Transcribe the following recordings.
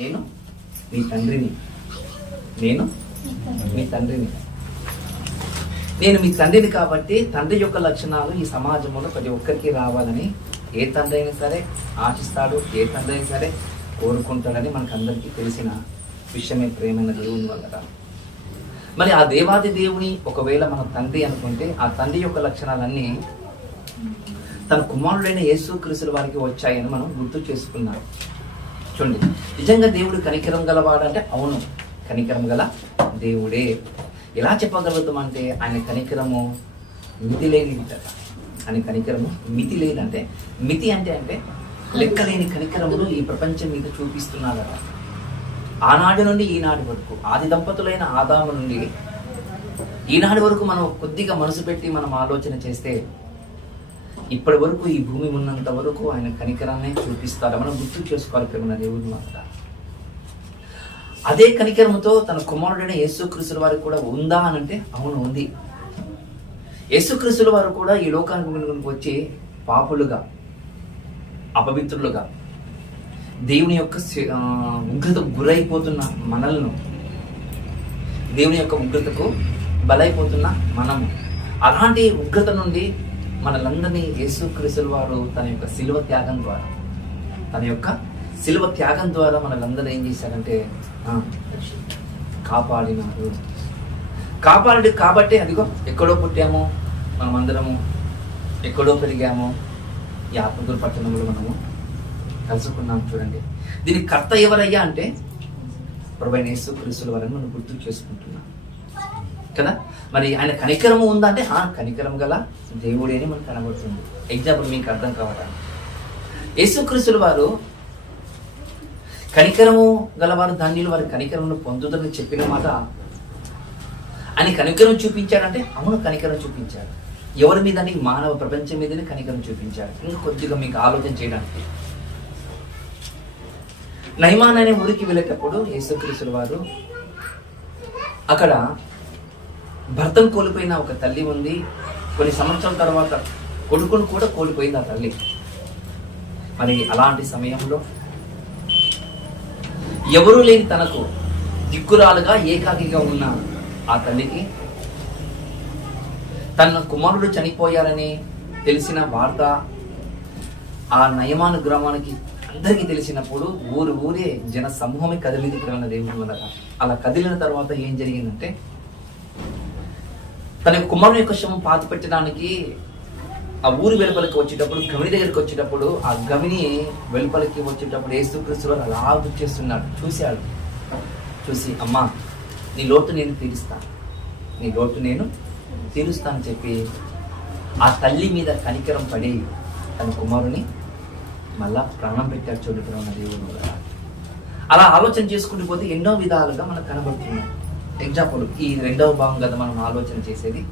నేను మీ తండ్రిని నేను మీ తండ్రిని నేను మీ తండ్రిని కాబట్టి తండ్రి యొక్క లక్షణాలు ఈ సమాజంలో ప్రతి ఒక్కరికి రావాలని ఏ తండ్రి అయినా సరే ఆశిస్తాడు, ఏ తండ్రి అయినా సరే కోరుకుంటాడని మనకందరికీ తెలిసిన విషయమే ప్రేమైన దేవుని వల్ల. మరి ఆ దేవాది దేవుని ఒకవేళ మన తండ్రి అనుకుంటే ఆ తండ్రి యొక్క లక్షణాలన్నీ తన కుమారుడైన యేసుక్రీస్తు వారికి వచ్చాయని మనం గుర్తు చేసుకున్నాం. చూడండి, నిజంగా దేవుడు కనికరం గలవాడంటే అవును, కనికరం గల దేవుడే. ఎలా చెప్పగలుగుతాం అంటే ఆయన కనికరము మితి లేనిదట. ఆయన కనికరము మితి లేదంటే, మితి అంటే లెక్కలేని కనికరములు ఈ ప్రపంచం మీద చూపిస్తున్నాడట. ఆనాటి నుండి ఈనాటి వరకు, ఆది దంపతులైన ఆదాము నుండి ఈనాటి వరకు మనం కొద్దిగా మనసు పెట్టి మనం ఆలోచన చేస్తే ఇప్పటి వరకు ఈ భూమి ఉన్నంత వరకు ఆయన కనికరాన్ని చూపిస్తాడు. మనం గుర్తు చేసుకోవాలి ప్రేమ దేవుని మాట. అదే కనికరముతో తన కుమారుడైన యేసుక్రీస్తు వారికి కూడా ఉందా అని అంటే అవును, ఉంది. యేసుక్రీస్తు వారు కూడా ఈ లోకానికి వచ్చి పాపులుగా, అపవిత్రులుగా, దేవుని యొక్క ఉగ్రతకు గురైపోతున్న మనలను, దేవుని యొక్క ఉగ్రతకు బలైపోతున్న మనము, అలాంటి ఉగ్రత నుండి మనలందరినీ యేసుక్రీస్తు వారు తన యొక్క శిలువ త్యాగం ద్వారా మనలందరూ ఏం చేశారంటే కాపాడినాడు. కాబట్టి అదిగో ఎక్కడో పుట్టాము మనమందరము, ఎక్కడో పెరిగాము, ఈ ఆత్మకూరు పట్టణంలో మనము కలుసుకున్నాం. చూడండి, దీనికి కర్త ఎవరయ్యా అంటే ప్రభువైన యేసుక్రీస్తు వారిని మనం గుర్తు చేసుకుంటున్నాం కదా. మరి ఆయన కనికరము ఉందా అంటే కనికరం గల దేవుడే అని మనకు కనబడుతుంది. ఎగ్జాంపుల్ మీకు అర్థం కావడానికి, యేసుక్రీస్తు వారు కనికరము గలవారు ధన్యులు, వారి కనికరమును పొందుదని చెప్పిన మాట. ఆయన కనికరం చూపించాడంటే అవును, కనికరం చూపించాడు. ఎవరి మీద? మానవ ప్రపంచం మీదనే కనికరం చూపించాడు. ఇంకా కొద్దిగా మీకు ఆలోచన చేయడానికి, నయమాన్ అనే ఊరికి వెళ్ళేటప్పుడు యేసుక్రీస్తు వారు అక్కడ భర్తను కోల్పోయిన ఒక తల్లి ఉంది. కొన్ని సంవత్సరాల తర్వాత కొడుకును కూడా కోల్పోయింది ఆ తల్లి. మరి అలాంటి సమయంలో ఎవరూ లేని తనకు దిక్కురాలుగా ఏకాకిగా ఉన్న ఆ తల్లికి తన కుమారుడు చనిపోయారని తెలిసిన వార్త ఆ నయమాను గ్రామానికి అందరికీ తెలిసినప్పుడు ఊరే జన సమూహమే కదిలింది ప్రేమ దేవుని వల్ల. అలా కదిలిన తర్వాత ఏం జరిగిందంటే, తన కుమారుని యొక్క శవం పాతి పెట్టడానికి ఆ ఊరి వెలుపలికి వచ్చేటప్పుడు, గవిని దగ్గరికి వచ్చేటప్పుడు, ఆ గవిని వెలుపలికి వచ్చేటప్పుడు యేసుక్రీస్తు వారు అలా చేస్తున్నాడు. చూసి అమ్మా నీ లోటు నేను తీరుస్తాను చెప్పి ఆ తల్లి మీద కనికరం పడి తన కుమారుని మళ్ళా ప్రాణం పెట్టాడు. చూడుతున్న దేవుని వల్ల. అలా ఆలోచన చేసుకుంటూ పోతే ఎన్నో విధాలుగా మనకు కనబడుతున్నాయి. ఎగ్జాంపుల్ ఈ రెండవ భాగం కదా మనం ఆలోచన చేసేది.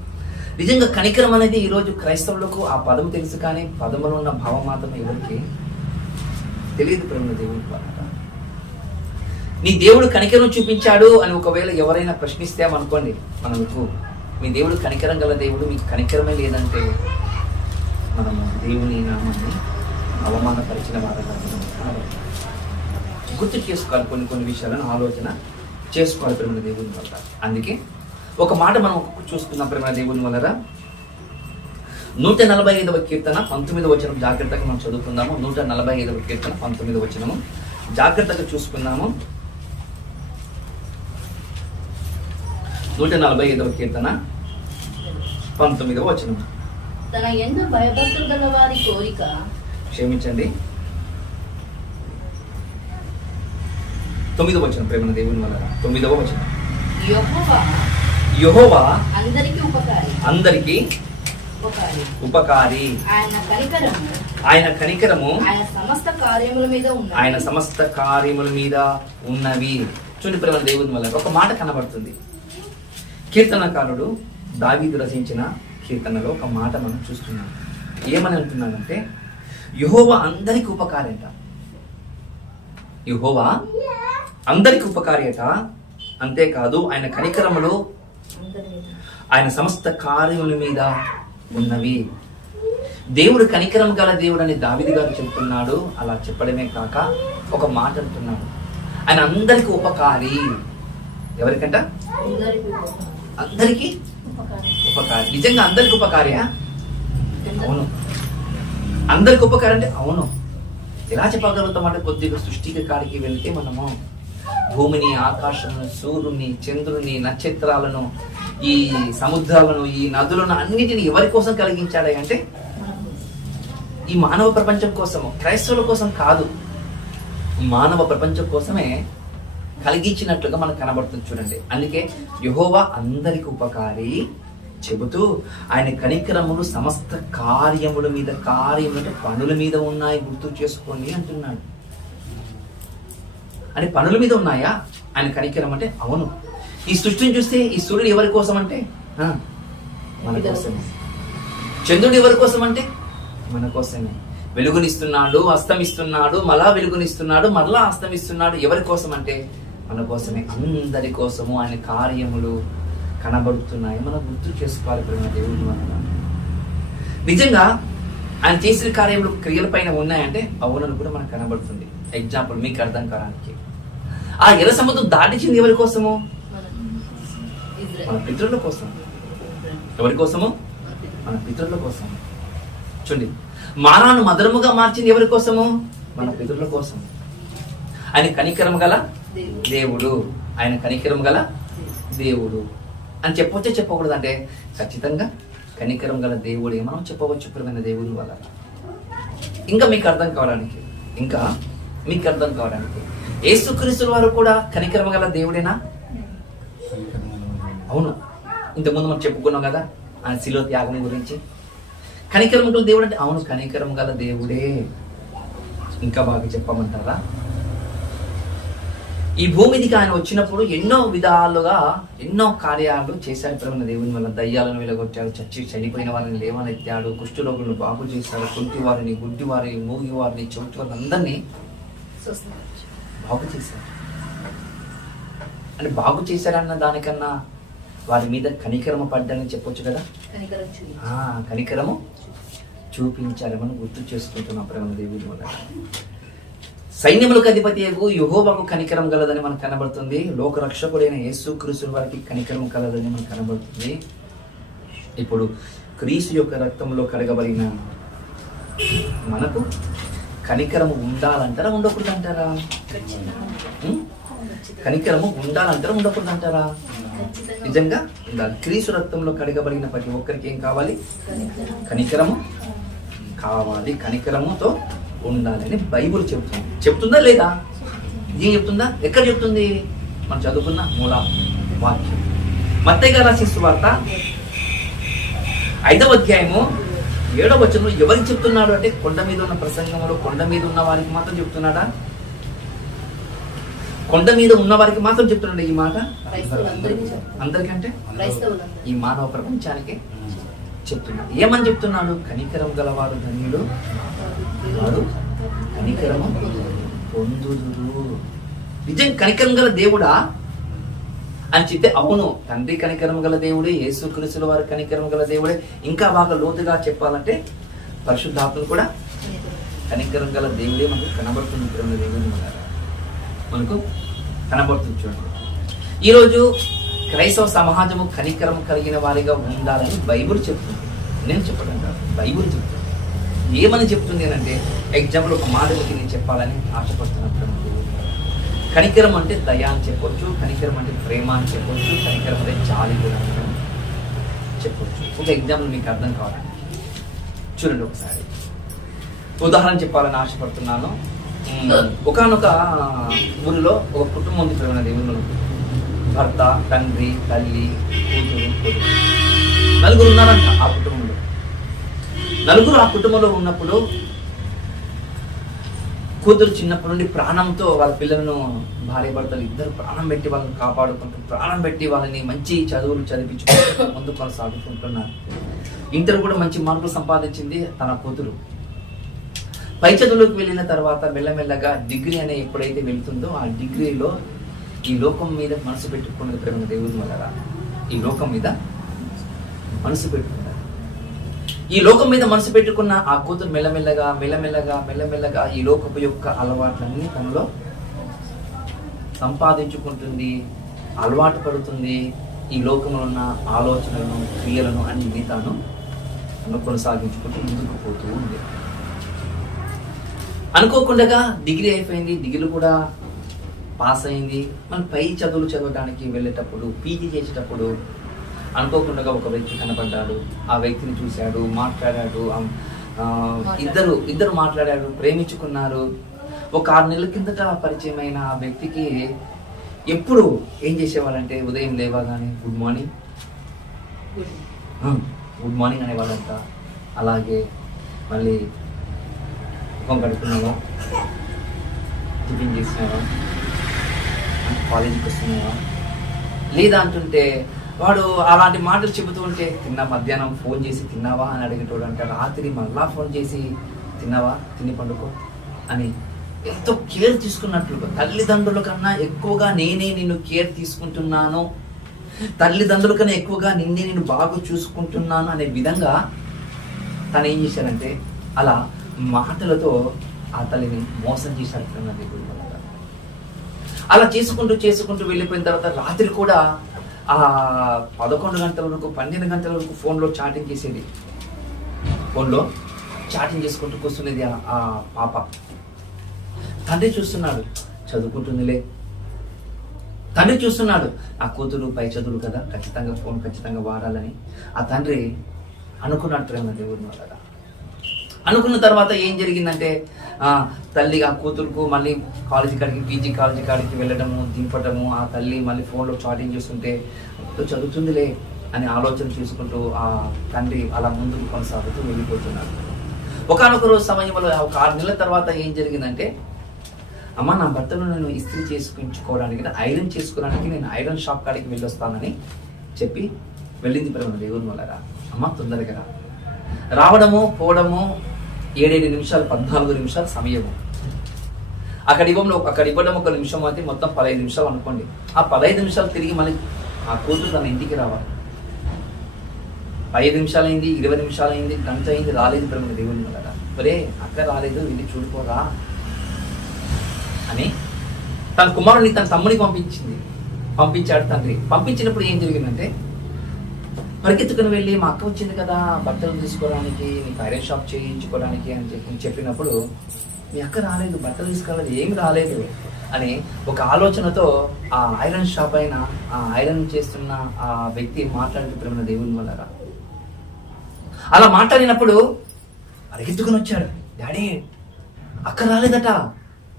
నిజంగా కనికరం అనేది ఈరోజు క్రైస్తవులకు ఆ పదం తెలుసు, కానీ పదములో ఉన్న భావం మాత్రం ఎవరికి తెలియదు. ప్రేమ దేవుని వల్ల నీ దేవుడు కనికరం చూపించాడు అని ఒకవేళ ఎవరైనా ప్రశ్నిస్తామనుకోండి, మనకు మీ దేవుడు కనికరం గల దేవుడు, మీకు కనికరమే లేదంటే మనము దేవుని నామాన్ని అవమానపరిచిన వారంగా గుర్తు చేసుకోవాలి. కొన్ని విషయాలను ఆలోచన చేసుకోవాలి ప్రేమ దేవుని వల్ల. అందుకే ఒక మాట మనం చూసుకుందాం ప్రేమ దేవుని వల్ల. 145వ కీర్తన 19వ వచనం జాగ్రత్తగా మనం చదువుకుందాము. 145వ కీర్తన 19వ వచనము జాగ్రత్తగా చూసుకుందాము. 145వ కీర్తన 19వ వచనం. తన యందు భయభక్తులు గల వారి కోరిక, క్షమించండి 9వ వచనం ప్రేమ దేవుని వల్ల. 9వ వచనం. యెహోవా అందరికి ఉపకారి. ఆయన కనికరము ఆయన సమస్త కార్యముల మీద ఉన్నవి. చూడండి ప్రేమ దేవుని వల్ల ఒక మాట కనబడుతుంది. కీర్తనకారుడు దావీదు రచించిన కీర్తనలో ఒక మాట మనం చూస్తున్నాం. ఏమని అంటున్నాడంటే, యెహోవా అందరికి ఉపకారి అంట. యెహోవా అందరికి ఉపకారి అట. అంతేకాదు ఆయన కనికరములు ఆయన సమస్త కార్యముల మీద ఉన్నవి. దేవుడు కనికరం గల దేవుడు అని దావీదు గారు చెప్తున్నాడు. అలా చెప్పడమే కాక ఒక మాట అంటున్నాడు, ఆయన అందరికి ఉపకారి. ఎవరికంట? అందరికి ఉపకారి. నిజంగా అందరికి ఉపకారియా? అవును. అందరికి ఉపకారం అంటే అవును. ఎలా చెప్పగలుగుతాం అంటే కొద్దిగా సృష్టికి కాడికి వెళ్తే మనము భూమిని, ఆకాశమును, సూర్యుని, చంద్రుని, నక్షత్రాలను, ఈ సముద్రాలను, ఈ నదులను అన్నిటిని ఎవరి కోసం కలిగించాడు అంటే ఈ మానవ ప్రపంచం కోసము, క్రైస్తవుల కోసం కాదు, మానవ ప్రపంచం కోసమే కలిగించినట్లుగా మనకు కనబడుతుంది. చూడండి, అందుకే యెహోవా అందరికి ఉపకారి చెబుతూ ఆయన కనికరములు సమస్త కార్యముల మీద, కార్యములు అంటే పనుల మీద ఉన్నాయి గుర్తు చేసుకోండి అంటున్నాడు. అంటే పనుల మీద ఉన్నాయా ఆయన కనికరం అంటే? అవును. ఈ సృష్టిని చూస్తే ఈ సూర్యుడు ఎవరి కోసం అంటే మన కోసమే. చంద్రుడు ఎవరి కోసం అంటే మన కోసమే. వెలుగునిస్తున్నాడు, అస్తమిస్తున్నాడు, మళ్ళా వెలుగునిస్తున్నాడు, మళ్ళా అస్తమిస్తున్నాడు. ఎవరి కోసం అంటే మన కోసమే. అందరి కోసము ఆయన కార్యములు కనబడుతున్నాయి. మనం గుర్తు చేసుకోవాలి ప్రేమ దేవుని వలన. నిజంగా ఆయన చేసిన కార్యములు క్రియల పైన ఉన్నాయంటే అవునని కూడా మనకు కనబడుతుంది. ఎగ్జాంపుల్ మీకు అర్థం కావడానికి, ఆ ఎర్ర సముద్రం దాటించింది ఎవరి కోసము? మన పితరుల కోసం. ఎవరి కోసము? మన పితరుల కోసం. చూడండి, మారాను మధురముగా మార్చింది ఎవరి కోసము? మన పితరుల కోసం. ఆయన కనికరం గల దేవుడు, ఆయన కనికరం గల దేవుడు అని చెప్పొచ్చే చెప్పకూడదు అంటే ఖచ్చితంగా కనికరం గల దేవుడే మనం చెప్పవచ్చు ప్రియమైన దేవుని వల్ల. ఇంకా మీకు అర్థం కావడానికి యేసుక్రీస్తు వారు కూడా కనికరం గల దేవుడేనా? అవును. ఇంతకుముందు మనం చెప్పుకున్నాం కదా ఆయన శిలువ త్యాగం గురించి. కనికరం గల దేవుడు అంటే అవును, కనికరం గల దేవుడే. ఇంకా బాగా చెప్పమంటారా? ఈ భూమిదికి ఆయన వచ్చినప్పుడు ఎన్నో విధాలుగా ఎన్నో కార్యాలు చేశాడు ప్రేమ దేవుని వల్ల. దయ్యాలను వెలగొట్టాడు, చనిపోయిన వారిని లేవనెత్తాడు, కుష్ఠరోగులను బాగు చేశాడు, కుంటి వారిని, గుడ్డి వారిని, మూగి వారిని, చెవిటి వారిని అందరినీ బాగు చేశాడు. అంటే బాగు చేశాడన్న దానికన్నా వారి మీద కనికరము పడ్డాలని చెప్పొచ్చు కదా. కనికరము చూపించాలి. మనం గుర్తు చేసుకుంటున్నాం ప్రేమ దేవుని వల్ల. సైన్యములకు అధిపతి యెహోవాకు కనికరం కలదని మనకు కనబడుతుంది. లోక రక్షకుడైన యేసుక్రీస్తు వారికి కనికరం కలదని మనకు కనబడుతుంది. ఇప్పుడు క్రీస్తు యొక్క రక్తంలో కడగబడిన మనకు కనికరము ఉండాలంటారా ఉండకూడదంటారా? కనికరము ఉండాలంటారా ఉండకూడదంటారా? నిజంగా ఉండాలి. క్రీస్తు రక్తంలో కడగబడిన ప్రతి ఒక్కరికి ఏం కావాలి? కనికరము కావాలి. కనికరముతో ఉండాలని బైబుల్ చెప్తుందా లేదా? ఏం చెప్తుందా? ఎక్కడ చెప్తుంది? మనం చదువుకున్న మూల వాక్యం మత్తయి గారు రాసిన సువార్త 5వ అధ్యాయము 7వ వచనంలో ఎవరికి చెప్తున్నాడు అంటే కొండ మీద ఉన్న ప్రసంగంలో కొండ మీద ఉన్న వారికి మాత్రం చెప్తున్నాడా? కొండ మీద ఉన్న వారికి మాత్రం చెప్తున్నాడు ఈ మాట? అందరికంటే ఈ మానవ ప్రపంచానికి చెప్తున్నాడు. ఏమని చెప్తున్నాడు? కనికరం గలవాడు ధన్యుడు, వాడు కనికరము పొందుదురు. నిజం కనికరం గల దేవుడా అని చెప్తే అవును, తండ్రి కనికరం గల దేవుడే, యేసుక్రీస్తు వారి కనికరం గల దేవుడే. ఇంకా బాగా లోతుగా చెప్పాలంటే పరిశుద్ధాత్మను కూడా కనికరం గల దేవుడే మనకు కనబడుతుంది. దేవుని మనకు కనబడుతుంది. చూడండి, ఈరోజు క్రైస్తవ సమాజము కనికరం కలిగిన వారిగా ఉండాలని బైబుల్ చెప్తుంది. నేను చెప్పడం కాదు, బైబుల్ చెప్తుంది. ఏమని చెప్తుంది అంటే ఎగ్జాంపుల్ ఒక మాటలకి నేను చెప్పాలని ఆశపడుతున్నప్పుడు కనికరం అంటే దయ అని చెప్పొచ్చు, కనికరం అంటే ప్రేమ అని చెప్పొచ్చు, కనికరం అంటే జాలి కూడా చెప్పొచ్చు. ఒక ఎగ్జాంపుల్ మీకు అర్థం కావాలని చూడండి. ఒకసారి ఉదాహరణ చెప్పాలని ఆశపడుతున్నాను. ఒకానొక ఊరిలో ఒక కుటుంబం ఉంది ప్రేమ దేవుళ్ళు. భర్త, తండ్రి, తల్లి, కూతురు, కొడుకు, నలుగురు ఉన్నారంట ఆ కుటుంబంలో. నలుగురు ఆ కుటుంబంలో ఉన్నప్పుడు కూతురు చిన్నప్పటి నుండి ప్రాణంతో వాళ్ళ పిల్లలను, భార్య భర్తలు ఇద్దరు ప్రాణం పెట్టి వాళ్ళని కాపాడుకుంటూ, ప్రాణం పెట్టి వాళ్ళని మంచి చదువులు చదివించుకుంటూ ముందు కొనసాగుకుంటున్నారు. ఇంటర్ కూడా మంచి మార్కులు సంపాదించింది తన కూతురు. పై చదువులకు వెళ్ళిన తర్వాత మెల్లమెల్లగా డిగ్రీ అనే ఎప్పుడైతే వెళ్తుందో ఆ డిగ్రీలో ఈ లోకం మీద మనసు పెట్టుకున్నది ప్రేమ దేవుని వల్ల. ఈ లోకం మీద మనసు పెట్టుకున్నారు. ఈ లోకం మీద మనసు పెట్టుకున్న ఆ కూతురు మెల్లమెల్లగా ఈ లోకపు యొక్క అలవాట్లన్నీ తనలో సంపాదించుకుంటుంది, అలవాటు పడుతుంది, ఈ లోకంలో ఉన్న ఆలోచనలను, క్రియలను అన్ని తాను కొనసాగించుకుంటూ ముందుకు పోతూ ఉంది. అనుకోకుండా డిగ్రీ అయిపోయింది, డిగ్రీ కూడా పాస్ అయింది. మనం పై చదువులు చదవడానికి వెళ్ళేటప్పుడు, పీజీ చేసేటప్పుడు అనుకోకుండా ఒక వ్యక్తి కనపడ్డాడు. ఆ వ్యక్తిని చూశాడు, మాట్లాడాడు, ఇద్దరు మాట్లాడారు, ప్రేమించుకున్నారు. ఒక 6 నెలల కిందట పరిచయమైన ఆ వ్యక్తికి ఎప్పుడు ఏం చేసేవాళ్ళంటే ఉదయం లేవగానే గుడ్ మార్నింగ్ అనేవాళ్ళంట. అలాగే మళ్ళీ ముఖం కడుక్కున్నావా, టిఫిన్ చేసినావా, కాలేజీకి వస్తున్నావా లేదా అంటుంటే వాడు అలాంటి మాటలు చెబుతూ ఉంటే మధ్యాహ్నం ఫోన్ చేసి తిన్నావా అని అడిగేటోడు అంట. రాత్రి మళ్ళా ఫోన్ చేసి తిన్నావా, తిని పండుకో అని ఎంతో కేర్ తీసుకున్నట్లు. తల్లిదండ్రుల కన్నా ఎక్కువగా నేనే నిన్ను కేర్ తీసుకుంటున్నాను, తల్లిదండ్రుల కన్నా ఎక్కువగా నేను బాగా చూసుకుంటున్నాను అనే విధంగా తను ఏం చేశాడంటే అలా మాటలతో ఆ తల్లిని మోసం చేశాడు. అలా చేసుకుంటూ వెళ్ళిపోయిన తర్వాత రాత్రి కూడా 11 గంటల వరకు 12 గంటల వరకు ఫోన్లో చాటింగ్ చేసేది. ఫోన్లో చాటింగ్ చేసుకుంటూ కూర్చునేది ఆ పాప. తండ్రి చూస్తున్నాడు, చదువుకుంటుందిలే. తండ్రి చూస్తున్నాడు, ఆ కూతురు పై చదువులు కదా, ఫోన్ ఖచ్చితంగా వాడాలని ఆ తండ్రి అనుకున్నాడు. ప్రేమ దేవుని వల్ల అనుకున్న తర్వాత ఏం జరిగిందంటే తల్లి ఆ కూతురుకు మళ్ళీ కాలేజీ కాడికి, పీజీ కాలేజీ కాడికి వెళ్ళడము, దింపడము, ఆ తల్లి మళ్ళీ ఫోన్లో చాటింగ్ చేస్తుంటే చదువుతుందిలే అని ఆలోచన చేసుకుంటూ ఆ తండ్రి అలా ముందుకు కొనసాగుతూ వెళ్ళిపోతున్నాడు. ఒకానొక రోజు సమయంలో ఒక 6 నెలల తర్వాత ఏం జరిగిందంటే, అమ్మ నా బట్టలు నేను ఇస్త్రీ చేసుకుంటుకోవడానికి, ఐరన్ చేసుకోవడానికి నేను ఐరన్ షాప్ కాడికి వెళ్ళొస్తానని చెప్పి వెళ్ళింది. ప్రేమ దేవుని వల్ల అమ్మ తొందరగా రావడము పోవడము 7 నిమిషాలు 14 నిమిషాలు సమయము. అక్కడ ఇవ్వడం 1 నిమిషం అయితే మొత్తం 15 నిమిషాలు అనుకోండి. ఆ 15 నిమిషాలు తిరిగి మళ్ళీ ఆ కూతురు తన ఇంటికి రావాలి. 5 నిమిషాలు అయింది, 20 నిమిషాలు అయింది, గంట అయింది, రాలేదు. ప్రేమ దేవుని వల్ల ఒరే అక్క రాలేదు, వెళ్ళి చూడుకోరా అని తన కుమారుని తన తమ్ముడికి పంపించాడు తండ్రి. పంపించినప్పుడు ఏం జరిగిందంటే, పరిగెత్తుకుని వెళ్ళి మా అక్క వచ్చింది కదా బట్టలు తీసుకోవడానికి, నీకు ఐరన్ షాప్ చేయించుకోవడానికి అని చెప్పినప్పుడు మీ అక్క రాలేదు, బట్టలు తీసుకోవాలి, ఏమి రాలేదు అని ఒక ఆలోచనతో ఆ ఐరన్ షాప్ అయిన ఆ ఐరన్ చేస్తున్న ఆ వ్యక్తి మాట్లాడుతూ ప్రేమ దేవుని వల్ల అలా మాట్లాడినప్పుడు పరిగెత్తుకుని వచ్చాడు. డాడీ అక్క రాలేదట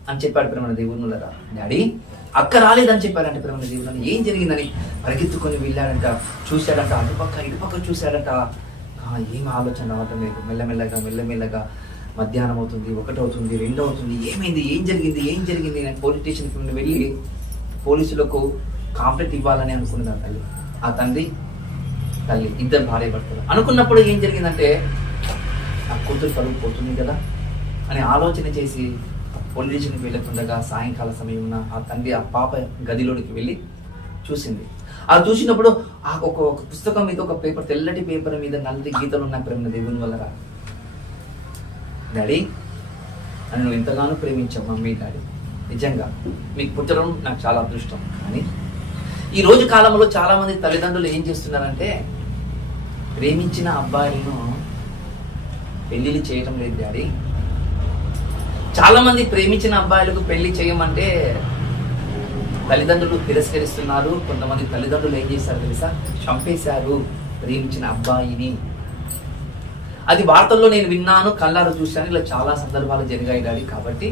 అని చెప్పాడు ప్రేమ దేవుని వల్ల. డాడీ అక్క రాలేదని చెప్పారంటే ప్రేమ దేవుని ఏం జరిగిందని పరిగెత్తుకొని వెళ్ళాడంట. చూశాడంట, ఇటుపక్క చూశాడంట. ఏం ఆలోచన రావటం లేదు. మెల్లమెల్లగా మధ్యాహ్నం అవుతుంది, 1 అవుతుంది, 2 అవుతుంది. ఏమైంది, ఏం జరిగింది నేను పోలీస్ స్టేషన్కి వెళ్ళి పోలీసులకు కాంప్లైంట్ ఇవ్వాలని అనుకున్నది ఆ తల్లి ఇద్దరు భార్య భర్తలు. అనుకున్నప్పుడు ఏం జరిగిందంటే, ఆ కూతురు పరుగు పోతుంది కదా అని ఆలోచన చేసి పోలీస్ స్టేషన్కి వెళ్ళకుండగా సాయంకాల సమయంలో ఆ తండ్రి ఆ పాప గదిలోనికి వెళ్ళి చూసింది. అది చూసినప్పుడు ఒక పుస్తకం మీద ఒక పేపర్, తెల్లటి పేపర్ మీద నల్లటి గీతలు ఉన్న ప్రేమ దేవుని వల్ల డాడీ అని నువ్వు ఎంతగానో ప్రేమించావు మమ్మీ డాడీ, నిజంగా మీకు పుట్టడం నాకు చాలా అదృష్టం. కానీ ఈ రోజు కాలంలో చాలా మంది తల్లిదండ్రులు ఏం చేస్తున్నారంటే, ప్రేమించిన అబ్బాయిలను పెళ్లిళ్ళు చేయటం లేదు డాడీ. చాలా మంది ప్రేమించిన అబ్బాయిలకు పెళ్లి చేయమంటే తల్లిదండ్రులు తిరస్కరిస్తున్నారు. కొంతమంది తల్లిదండ్రులు ఏం చేశారు తెలుసా, చంపేశారు ప్రేమించిన అబ్బాయిని. అది వార్తల్లో నేను విన్నాను, కళ్ళారు చూశాను. ఇలా చాలా సందర్భాలు జరిగాయి డాడీ. కాబట్టి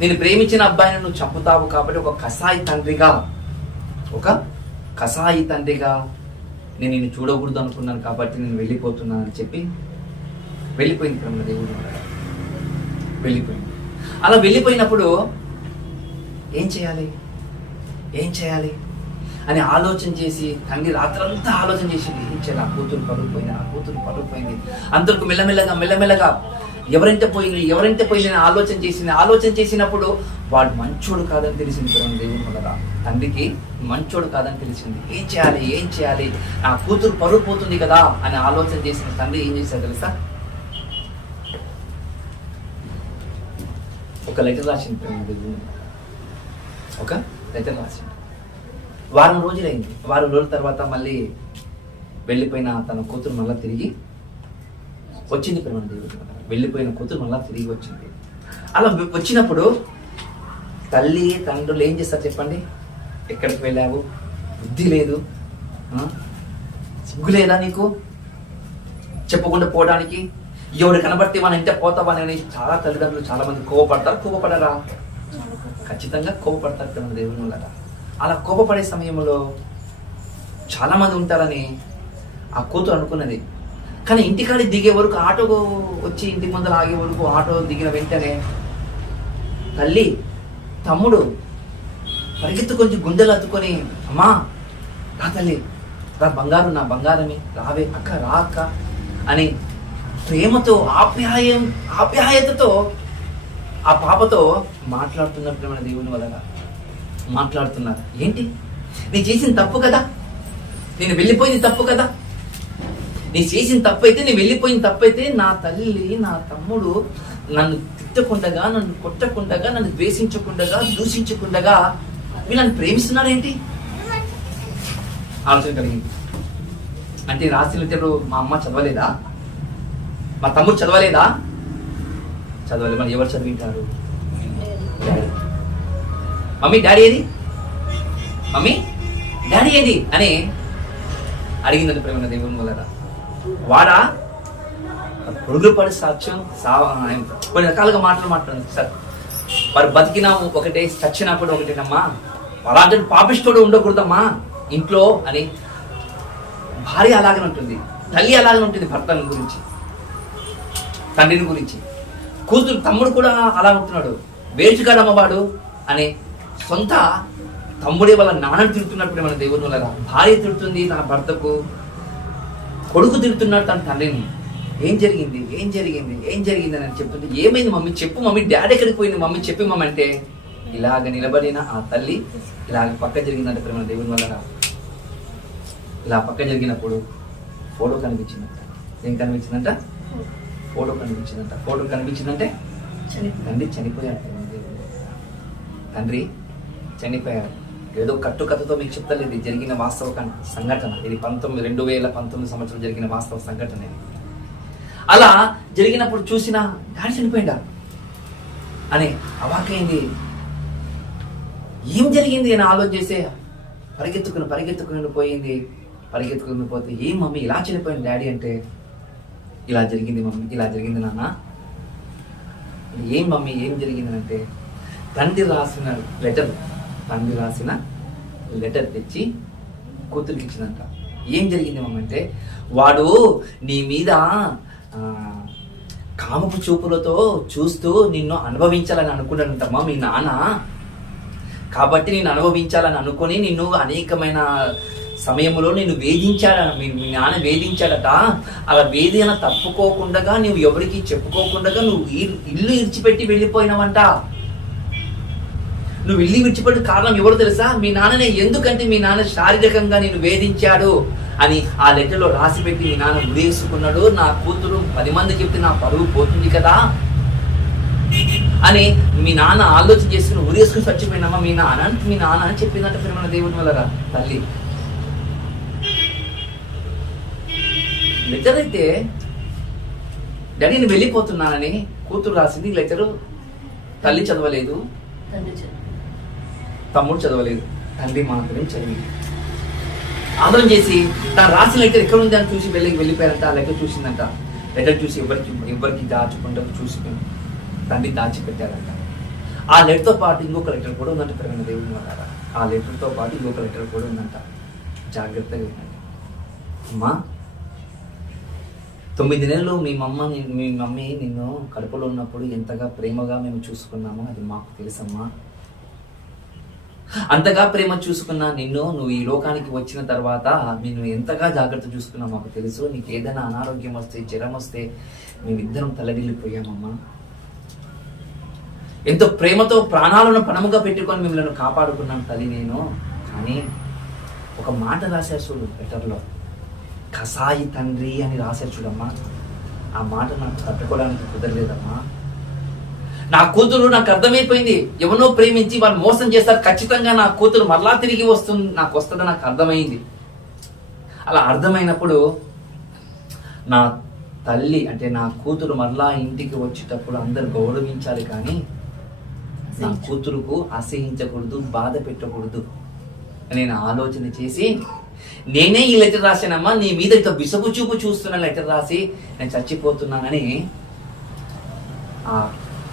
నేను ప్రేమించిన అబ్బాయిని నువ్వు చంపుతావు కాబట్టి ఒక కసాయి తండ్రిగా నేను నిన్ను చూడకూడదు అనుకున్నాను కాబట్టి నేను వెళ్ళిపోతున్నాను అని చెప్పి వెళ్ళిపోయింది ప్రేమ దేవుడు. వెళ్ళిపోయింది. అలా వెళ్ళిపోయినప్పుడు ఏం చేయాలి అని ఆలోచన చేసి తండ్రి రాత్రంతా ఆలోచన చేసింది. ఏం చేయాలి, ఆ కూతురు పరుగు పోయింది. అందరికి మెల్లమెల్లగా ఎవరంటే పోయింది అని ఆలోచన చేసినప్పుడు వాడు మంచోడు కాదని తెలిసింది దేవుని వల్ల. తండ్రికి మంచోడు కాదని తెలిసింది. ఏం చేయాలి నా కూతురు పరుగు పోతుంది కదా అని ఆలోచన చేసిన తండ్రి ఏం చేశాడు తెలుసా, ఒక లెటర్ రాసింది దేవుని. ఒక లెటర్ రాసిండు. వారం రోజులైంది. వారం రోజుల తర్వాత మళ్ళీ వెళ్ళిపోయిన తన కూతురు మళ్ళీ తిరిగి వచ్చింది. ప్రేమ దేవుడు, వెళ్ళిపోయిన కూతురు మళ్ళీ తిరిగి వచ్చింది. అలా వచ్చినప్పుడు తల్లి తండ్రులు ఏం చేస్తారు చెప్పండి? ఎక్కడికి వెళ్ళావు, బుద్ధి లేదు, సిగ్గు లేదా నీకు చెప్పకుండా పోవడానికి, ఎవడు కనబడితే మన ఇంటే పోతావా అని చాలా తల్లిదండ్రులు చాలా మంది కోపపడతారు. కోపపడరా? ఖచ్చితంగా కోపపడతారు ప్రేమ దేవుని వల్ల. అలా కోపపడే సమయంలో చాలా మంది ఉంటారని ఆ కూతురు అనుకున్నది. కానీ ఇంటికాడి దిగే వరకు, ఆటో వచ్చి ఇంటి ముందర ఆగే వరకు, ఆటో దిగిన వెంటనే తల్లి తమ్ముడు పరిగెత్తు కొంచెం గుండెలు అత్తుకొని, అమ్మా రా తల్లి రా, బంగారు నా బంగారమే, రావే అక్క, రా అక్క అని ప్రేమతో ఆప్యాయతతో ఆ పాపతో మాట్లాడుతున్నప్పుడు మన దేవుని వల్ల మాట్లాడుతున్నారు. ఏంటి నేను చేసిన తప్పు కదా, నేను వెళ్ళిపోయింది తప్పు కదా, నేను చేసిన తప్పు అయితే, నేను వెళ్ళిపోయిన తప్పు అయితే, నా తల్లి నా తమ్ముడు నన్ను తిట్టకుండగా, నన్ను కొట్టకుండగా, నన్ను ద్వేషించకుండగా, దూషించకుండగా వీళ్ళని ప్రేమిస్తున్నాడు ఏంటి ఆలోచన కలిగింది. అంటే రాసిన లెటర్ మా అమ్మ చదవలేదా, మా తమ్ముడు చదవలేదా? చదవలేదు. మరి ఎవరు చదివింటారు? డాడీ. మమ్మీ డాడీ ఏది, మమ్మీ డాడీ ఏది అని అడిగిందని ప్రేమ దేవుని వల్ల. వాడా పొరుగుపడి సాక్ష్యం కొన్ని రకాలుగా మాట్లాడింది సార్. వారు బతికినా ఒకటే, చచ్చినప్పుడు ఒకటేనమ్మా, అలాంటి పాపిష్టోడు ఉండకూడదమ్మా ఇంట్లో అని. భార్య అలాగనే ఉంటుంది, తల్లి అలాగనే ఉంటుంది భర్తని గురించి, తండ్రిని గురించి. కూతురు తమ్ముడు కూడా అలా ఉంటున్నాడు, వేచుగాడమ్మవాడు అని. సొంత తమ్ముడే వాళ్ళ నాన్నని తిడుతున్నప్పుడు మన దేవుని వల్ల. భార్య తిడుతుంది తన భర్తకు, కొడుకు తిడుతున్నాడు తన తండ్రిని. ఏం జరిగింది ఏం జరిగింది ఏం జరిగింది అని చెప్తుంటే, ఏమైంది మమ్మీ చెప్పు మమ్మీ, డాడీ ఎక్కడికి పోయింది మమ్మీ చెప్పి మమ్మీ అంటే, ఇలాగ నిలబడిన ఆ తల్లి ఇలాగ పక్క జరిగిందంటే ప్రేమ దేవుని వల్ల. ఇలా పక్క జరిగినప్పుడు ఫోటో కనిపించిందంట. ఏం కనిపించిందంట? ఫోటో కనిపించిందంట. ఫోటో కనిపించిందంటే తండ్రి చనిపోయాడు. తండ్రి చనిపోయాడు. ఏదో కట్టుకథతో మీకు చెప్తలేదు, జరిగిన వాస్తవ సంఘటన ఇది. 2019 సంవత్సరం జరిగిన వాస్తవ సంఘటన ఇది. అలా జరిగినప్పుడు చూసిన డాడీ చనిపోయిందా అని అవాకైంది. ఏం జరిగింది అని ఆలోచన చేసే పరిగెత్తుకుని పోయింది. పరిగెత్తుకుని పోతే, ఏం మమ్మీ ఇలా చనిపోయింది డాడీ అంటే, ఇలా జరిగింది మమ్మీ, ఇలా జరిగింది నాన్న. ఏం మమ్మీ ఏం జరిగింది అంటే, తండ్రి రాసిన లెటర్ తెచ్చి కూతురికి ఇచ్చిందంట. ఏం జరిగింది మమ్మీ అంటే, వాడు నీ మీద కామపు చూపులతో చూస్తూ నిన్ను అనుభవించాలని అనుకున్నాడంటమ్మా మీ నాన్న. కాబట్టి నేను అనుభవించాలని అనుకుని నిన్ను అనేకమైన సమయంలో నేను మీ నాన్న వేధించాడట. అలా వేదన తప్పుకోకుండా, నువ్వు ఎవరికి చెప్పుకోకుండా నువ్వు ఇల్లు ఇడిచిపెట్టి వెళ్ళిపోయినావంట. నువ్వు ఇల్లు విడిచిపెట్టిన కారణం ఎవరు తెలుసా? మీ నాన్ననే. ఎందుకంటే మీ నాన్న శారీరకంగా నేను వేధించాడు అని ఆ లెటర్లో రాసి పెట్టి మీ నాన్న ఉరేసుకున్నాడు. నా కూతురు 10 మంది చెప్తే నా పరువు పోతుంది కదా అని మీ నాన్న ఆలోచన చేసుకుని ఉరేసుకుని చచ్చిపోయినామా మీ నాన్న అని చెప్పిందంటే ప్రేమ దేవుని వల్ల తల్లి. లెటర్ అయితే డాడీ నేను వెళ్ళిపోతున్నానని కూతురు రాసింది. లెటరు తల్లి చదవలేదు, తమ్ముడు చదవలేదు, తండ్రి మాత్రమే చదివింది. ఆందోళన చేసి తను రాసిన లెటర్ ఎక్కడ ఉంది అని చూసి వెళ్ళిపోయారంట. ఆ లెటర్ చూసిందంట. లెటర్ చూసి ఎవరికి దాచుకుంటూ చూసి తండ్రి దాచిపెట్టారంట. ఆ లెటర్తో పాటు ఇంకొక లెటర్ కూడా ఉందంట ప్రేమ దేవుని వల్ల. ఆ లెటర్తో పాటు ఇంకొక లెటర్ కూడా ఉందంట. జాగ్రత్తగా వినండి అమ్మా. 9 నెలలు మీ మమ్మీ నిన్ను కడుపులో ఉన్నప్పుడు ఎంతగా ప్రేమగా మేము చూసుకున్నామో అది మాకు తెలుసమ్మా. అంతగా ప్రేమ చూసుకున్నా నువ్వు ఈ లోకానికి వచ్చిన తర్వాత నేను ఎంతగా జాగ్రత్త చూసుకున్నా మాకు తెలుసు. నీకు ఏదైనా అనారోగ్యం వస్తే, జ్వరం వస్తే మేమిద్దరం తలడిల్లిపోయామమ్మా. ఎంతో ప్రేమతో ప్రాణాలను పణముగా పెట్టుకొని మిమ్మల్ని కాపాడుకున్నాను తల్లి నేను. కానీ ఒక మాట రాశారు చూడు లెటర్లో, కసాయి తండ్రి అని రాశారు చూడమ్మా. ఆ మాట నాకు తట్టుకోవడానికి కుదరలేదమ్మా. నా కూతురు నాకు అర్థమైపోయింది, ఎవరో ప్రేమించి వాళ్ళు మోసం చేస్తారు, ఖచ్చితంగా నా కూతురు మరలా తిరిగి వస్తుంది, నాకు వస్తుందని నాకు అర్థమైంది. అలా అర్థమైనప్పుడు నా తల్లి అంటే నా కూతురు మరలా ఇంటికి వచ్చేటప్పుడు అందరు గౌరవించాలి, కానీ నా కూతురుకు అసహించకూడదు, బాధ పెట్టకూడదు నేను ఆలోచన చేసి నేనే ఈ లెటర్ రాశానమ్మా, నీ మీద ఇంత విసుగు చూపు చూస్తున్న లెటర్ రాసి నేను చచ్చిపోతున్నానని ఆ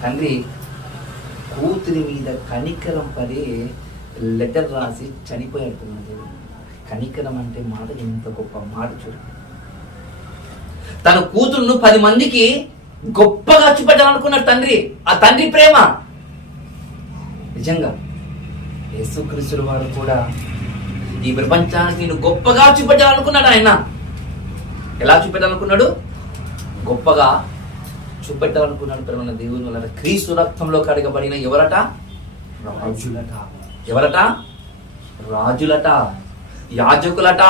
తండ్రి కూతురి మీద కనికరం పడి లెటర్ రాసి చనిపోయాడుతున్నది. కనికరం అంటే మాట ఎంత గొప్ప మాట చూడండి. తన కూతురును 10 మందికి గొప్పగా చూపెట్టాలనుకున్నాడు తండ్రి. ఆ తండ్రి ప్రేమ నిజంగా యేసుక్రీస్తు వారు కూడా ఈ ప్రపంచానికి నేను గొప్పగా చూపెట్టాలనుకున్నాడు. ఆయన ఎలా చూపెట్టాలనుకున్నాడు? గొప్పగా చూపెట్టాలనుకున్నాడు. ప్రేమ దేవుని వల్ల క్రీస్తు రక్తంలో కడగబడిన ఎవరట? రాజులట. ఎవరట? రాజులట, యాజకులట,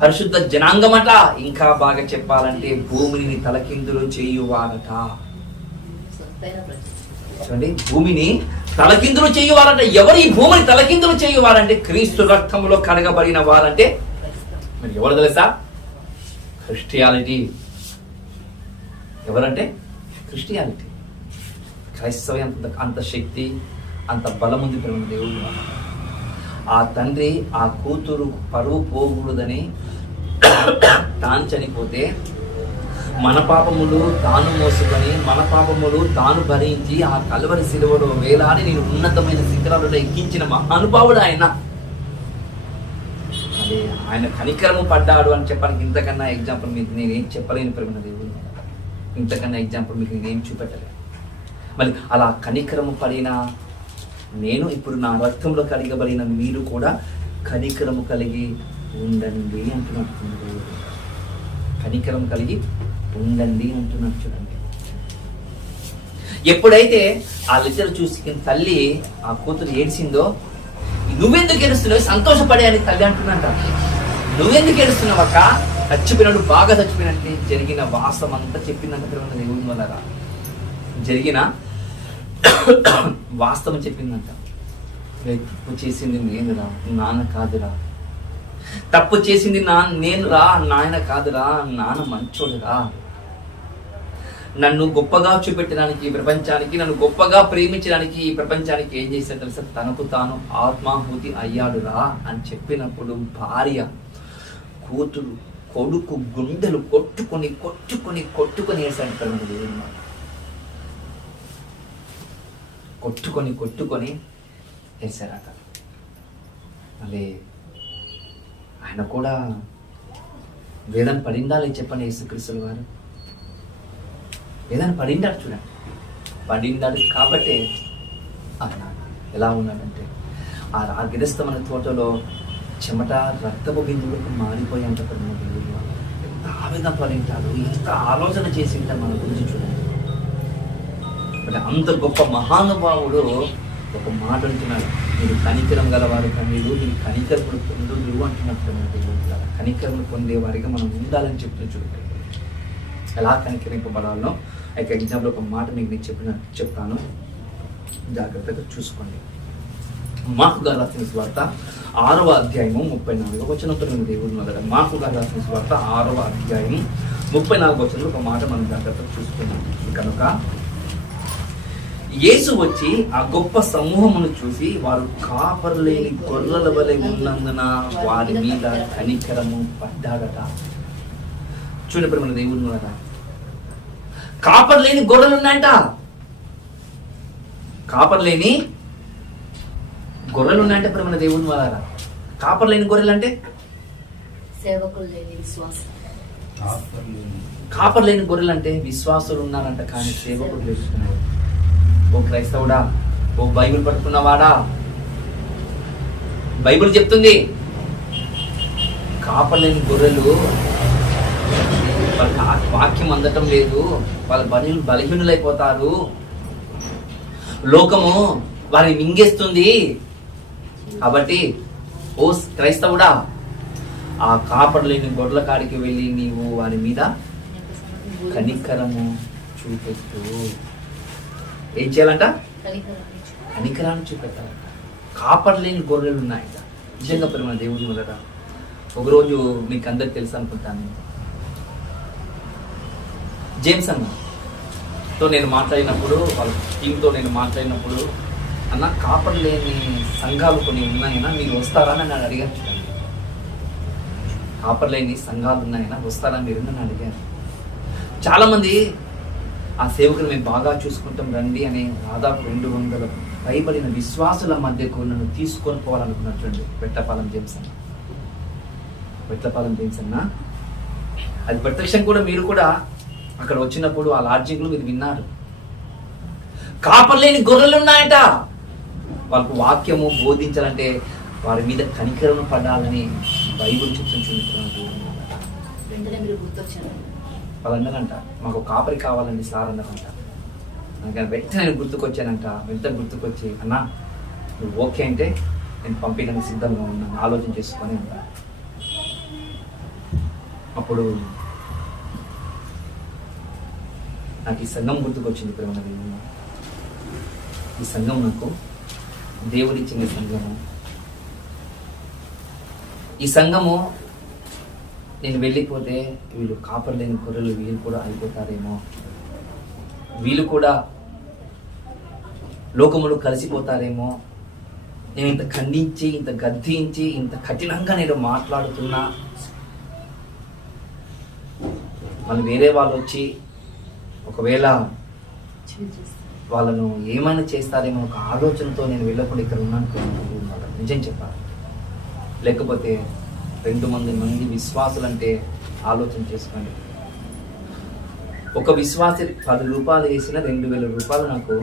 పరిశుద్ధ జనాంగమట. ఇంకా బాగా చెప్పాలంటే భూమిని తలకిందులు చేయువారట. చూడండి, భూమిని తలకిందులు చేయువారంటే ఎవరు? ఈ భూమిని తలకిందులు చేయువారంటే క్రీస్తు రక్తంలో కడగబడిన వారంటే మరి ఎవరు తెలుసా? క్రిస్టియానిటీ. ఎవరంటే? క్రిస్టియానిటీ. క్రైస్తవం అంత శక్తి, అంత బలం ఉంది ప్రేమ దేవుడు. ఆ తండ్రి ఆ కూతురు పరువు పోకూడదని తాను చనిపోతే మన పాపములు తాను మోసుకొని మన పాపములు తాను భరించి ఆ కల్వరి శిలువలో వేలాడి నేను ఉన్నతమైన శిఖరాలలో ఎక్కించిన మహానుభావుడు ఆయన. అదే ఆయన కనికరము పడ్డాడు అని చెప్పడానికి ఇంతకన్నా ఎగ్జాంపుల్ మీకు నేనేం చెప్పలేను ప్రేమ దేవుడు. ఇంతకన్నా ఎగ్జాంపుల్ మీకు నేనేం చూపెట్టలేను. మళ్ళీ అలా కనికరము పడిన నేను ఇప్పుడు నా రక్తంలో కడిగబడిన మీరు కూడా కనికరము కలిగి ఉండండి అంటున్నట్టు. కనికరం కలిగి ఉండండి అంటున్నట్టు చూడండి. ఎప్పుడైతే ఆ లెటర్ చూసి తల్లి ఆ కూతురు ఏడ్చిందో, నువ్వెందుకు ఏడుస్తున్నావు? సంతోషపడే అని తల్లి అంటున్నట. నువ్వెందుకు ఏడుస్తున్నావు అక్క? చచ్చిపోయినాడు, బాగా చచ్చిపోయినట్టు జరిగిన వాసం అంతా చెప్పిందంట దేవుని వల్ల. జరిగిన వాస్తవం చెప్పిందంట. తప్పు చేసింది నేనురా, నాన్న కాదురా. తప్పు చేసింది నేనురా, నాయన కాదురా. నాన్న మంచోడురా. నన్ను గొప్పగా చూపెట్టడానికి ఈ ప్రపంచానికి, నన్ను గొప్పగా ప్రేమించడానికి ఈ ప్రపంచానికి ఏం చేశాడు తెలుసా? తనకు తాను ఆత్మాహుతి అయ్యాడురా అని చెప్పినప్పుడు భార్య, కూతురు, కొడుకు గుండెలు కొట్టుకొని కొట్టుకొని కొట్టుకొని వేశాడు ప్రేమ. కొట్టుకొని కొట్టుకొని వేశారట. మళ్ళీ ఆయన కూడా వేదన పడిందా లేదు చెప్పండి. యేసుక్రీస్తు వారు వేదన పడిండాడు చూడండి. పడిండాడు కాబట్టి ఆయన ఎలా ఉన్నాడంటే ఆ రాగిరస్తమైన తోటలో చెమట రక్తపు బిందువులకు మారిపోయి అంట. ఎంత ఆవేదన పడింటాడు, ఎంత ఆలోచన చేసి ఉంటాడు మన గురించి చూడండి. అంత గొప్ప మహానుభావుడు ఒక మాట అంటున్నాడు, మీరు కనికరం గలవారు కన్నీరు, మీరు కనికరములు పొందుదురు అంటున్నట్టు. కనికరములు పొందే వారిగా మనం ఉండాలని చెప్తున్నా చూడండి. ఎలా కనికరింపబడాలో అయితే ఎగ్జాంపుల్ ఒక మాట మీకు నేను చెప్తాను, జాగ్రత్తగా చూసుకోండి. మార్కు గారు రాసిన సువార్త 6వ అధ్యాయము 34వ వచనం దేవుని మొదట. మార్కు గారు రాసిన సువార్త 6వ అధ్యాయం 34వ వచనంలో ఒక మాట మనం జాగ్రత్తగా చూసుకున్నాం. కనుక యేసు వచ్చి ఆ గొప్ప సమూహమును చూసి వారు కాపర్లేని గొర్రెల వలె ఉన్నందున వారి మీద కనికరము పడ్డాడట. చూడండి మన దేవుని వల్ల కాపర్లేని గొర్రెలు ఉన్నాయంట. కాపర్లేని గొర్రెలు ఉన్నాయంటే ఇప్పుడు మన దేవుని వల్ల. కాపర్లేని గొర్రెలు అంటే సేవకులు లేని విశ్వాసం. కాపర్లేని గొర్రెలు అంటే విశ్వాసులు ఉన్నారంట, కానీ సేవకులు లేస్తున్నారు. ఓ క్రైస్తవుడా, ఓ బైబిల్ పట్టుకున్నవాడా, బైబిల్ చెప్తుంది కాపర్లేని గొర్రెలు వాళ్ళకి వాక్యం అందటం లేదు, వాళ్ళ బలహీనులైపోతారు, లోకము వారిని మింగేస్తుంది. కాబట్టి ఓ క్రైస్తవుడా, ఆ కాపర్లేని గొర్రెల కాడికి వెళ్ళి నీవు వారి మీద కనికరము చూపెట్టు. ఏం చేయాలంట? కనికరాన్ని చూపు. కనికరాన్ని చూపెట్టాలంట. కాపర్ లేని గొర్రెలు ఉన్నాయంట. నిజంగా ప్రేమ దేవుడు మొదట ఒకరోజు మీకు అందరికి తెలుసు అనుకుంటాను, జేమ్స్ అన్నతో నేను మాట్లాడినప్పుడు, వాళ్ళ టీంతో నేను మాట్లాడినప్పుడు, అన్న కాపర్ లేని సంఘాలు కొన్ని ఉన్నాయన్నా, మీరు వస్తారా అని నన్ను అడిగాను. చూడండి, కాపర్ లేని సంఘాలు ఉన్నాయన్నా, వస్తారా మీరు నన్ను అడిగారు. చాలామంది ఆ సేవకులు మేము బాగా చూసుకుంటాం రండి అని దాదాపు 200 పైబడిన విశ్వాసుల మధ్యకు నన్ను తీసుకొని పోవాలనుకున్నట్టు వెట్లపాలెం జేమ్స్ అన్న. వెట్లపాలెం జేమ్స్ అన్న అది ప్రత్యక్షం కూడా మీరు కూడా అక్కడ వచ్చినప్పుడు ఆ లాడ్జింగ్లో మీరు విన్నారు. కాపర్లేని గొర్రెలు ఉన్నాయట. వాళ్ళకు వాక్యము బోధించాలంటే వారి మీద కనికరణ పడాలని బైబుల్ చెప్తుంది. వెంటనే మీరు గుర్తొచ్చారు. వాళ్ళు అన్నారంట, మాకు కాపరి కావాలండి సార్ అన్నారంట. నాకు వెంటనే నేను గుర్తుకొచ్చానంట. వెంటనే గుర్తుకొచ్చి, అన్నా నువ్వు ఓకే అంటే నేను పంపించడానికి సిద్ధంగా ఉన్నాను, ఆలోచన చేసుకొని అంట. అప్పుడు నాకు ఈ సంఘం గుర్తుకొచ్చింది. ప్రేమ, ఈ సంఘం నాకు దేవుడిచ్చిన సంఘము. ఈ సంఘము నేను వెళ్ళిపోతే వీళ్ళు కాపర్ లేని గొర్రెలు వీళ్ళు కూడా అయిపోతారేమో, వీళ్ళు కూడా లోకములు కలిసిపోతారేమో, నేను ఇంత ఖండించి, ఇంత గద్దించి, ఇంత కఠినంగా నేను మాట్లాడుతున్నా మళ్ళీ వేరే వాళ్ళు వచ్చి ఒకవేళ వాళ్ళను ఏమైనా చేస్తారేమో ఒక ఆలోచనతో నేను వెళ్ళకుండా ఇక్కడ ఉన్నాను. నిజం చెప్పాలి. లేకపోతే 200 విశ్వాసులు అంటే ఆలోచన చేసుకోండి. ఒక విశ్వాసి 10 రూపాయలు వేసిన 2000 రూపాయలు నాకు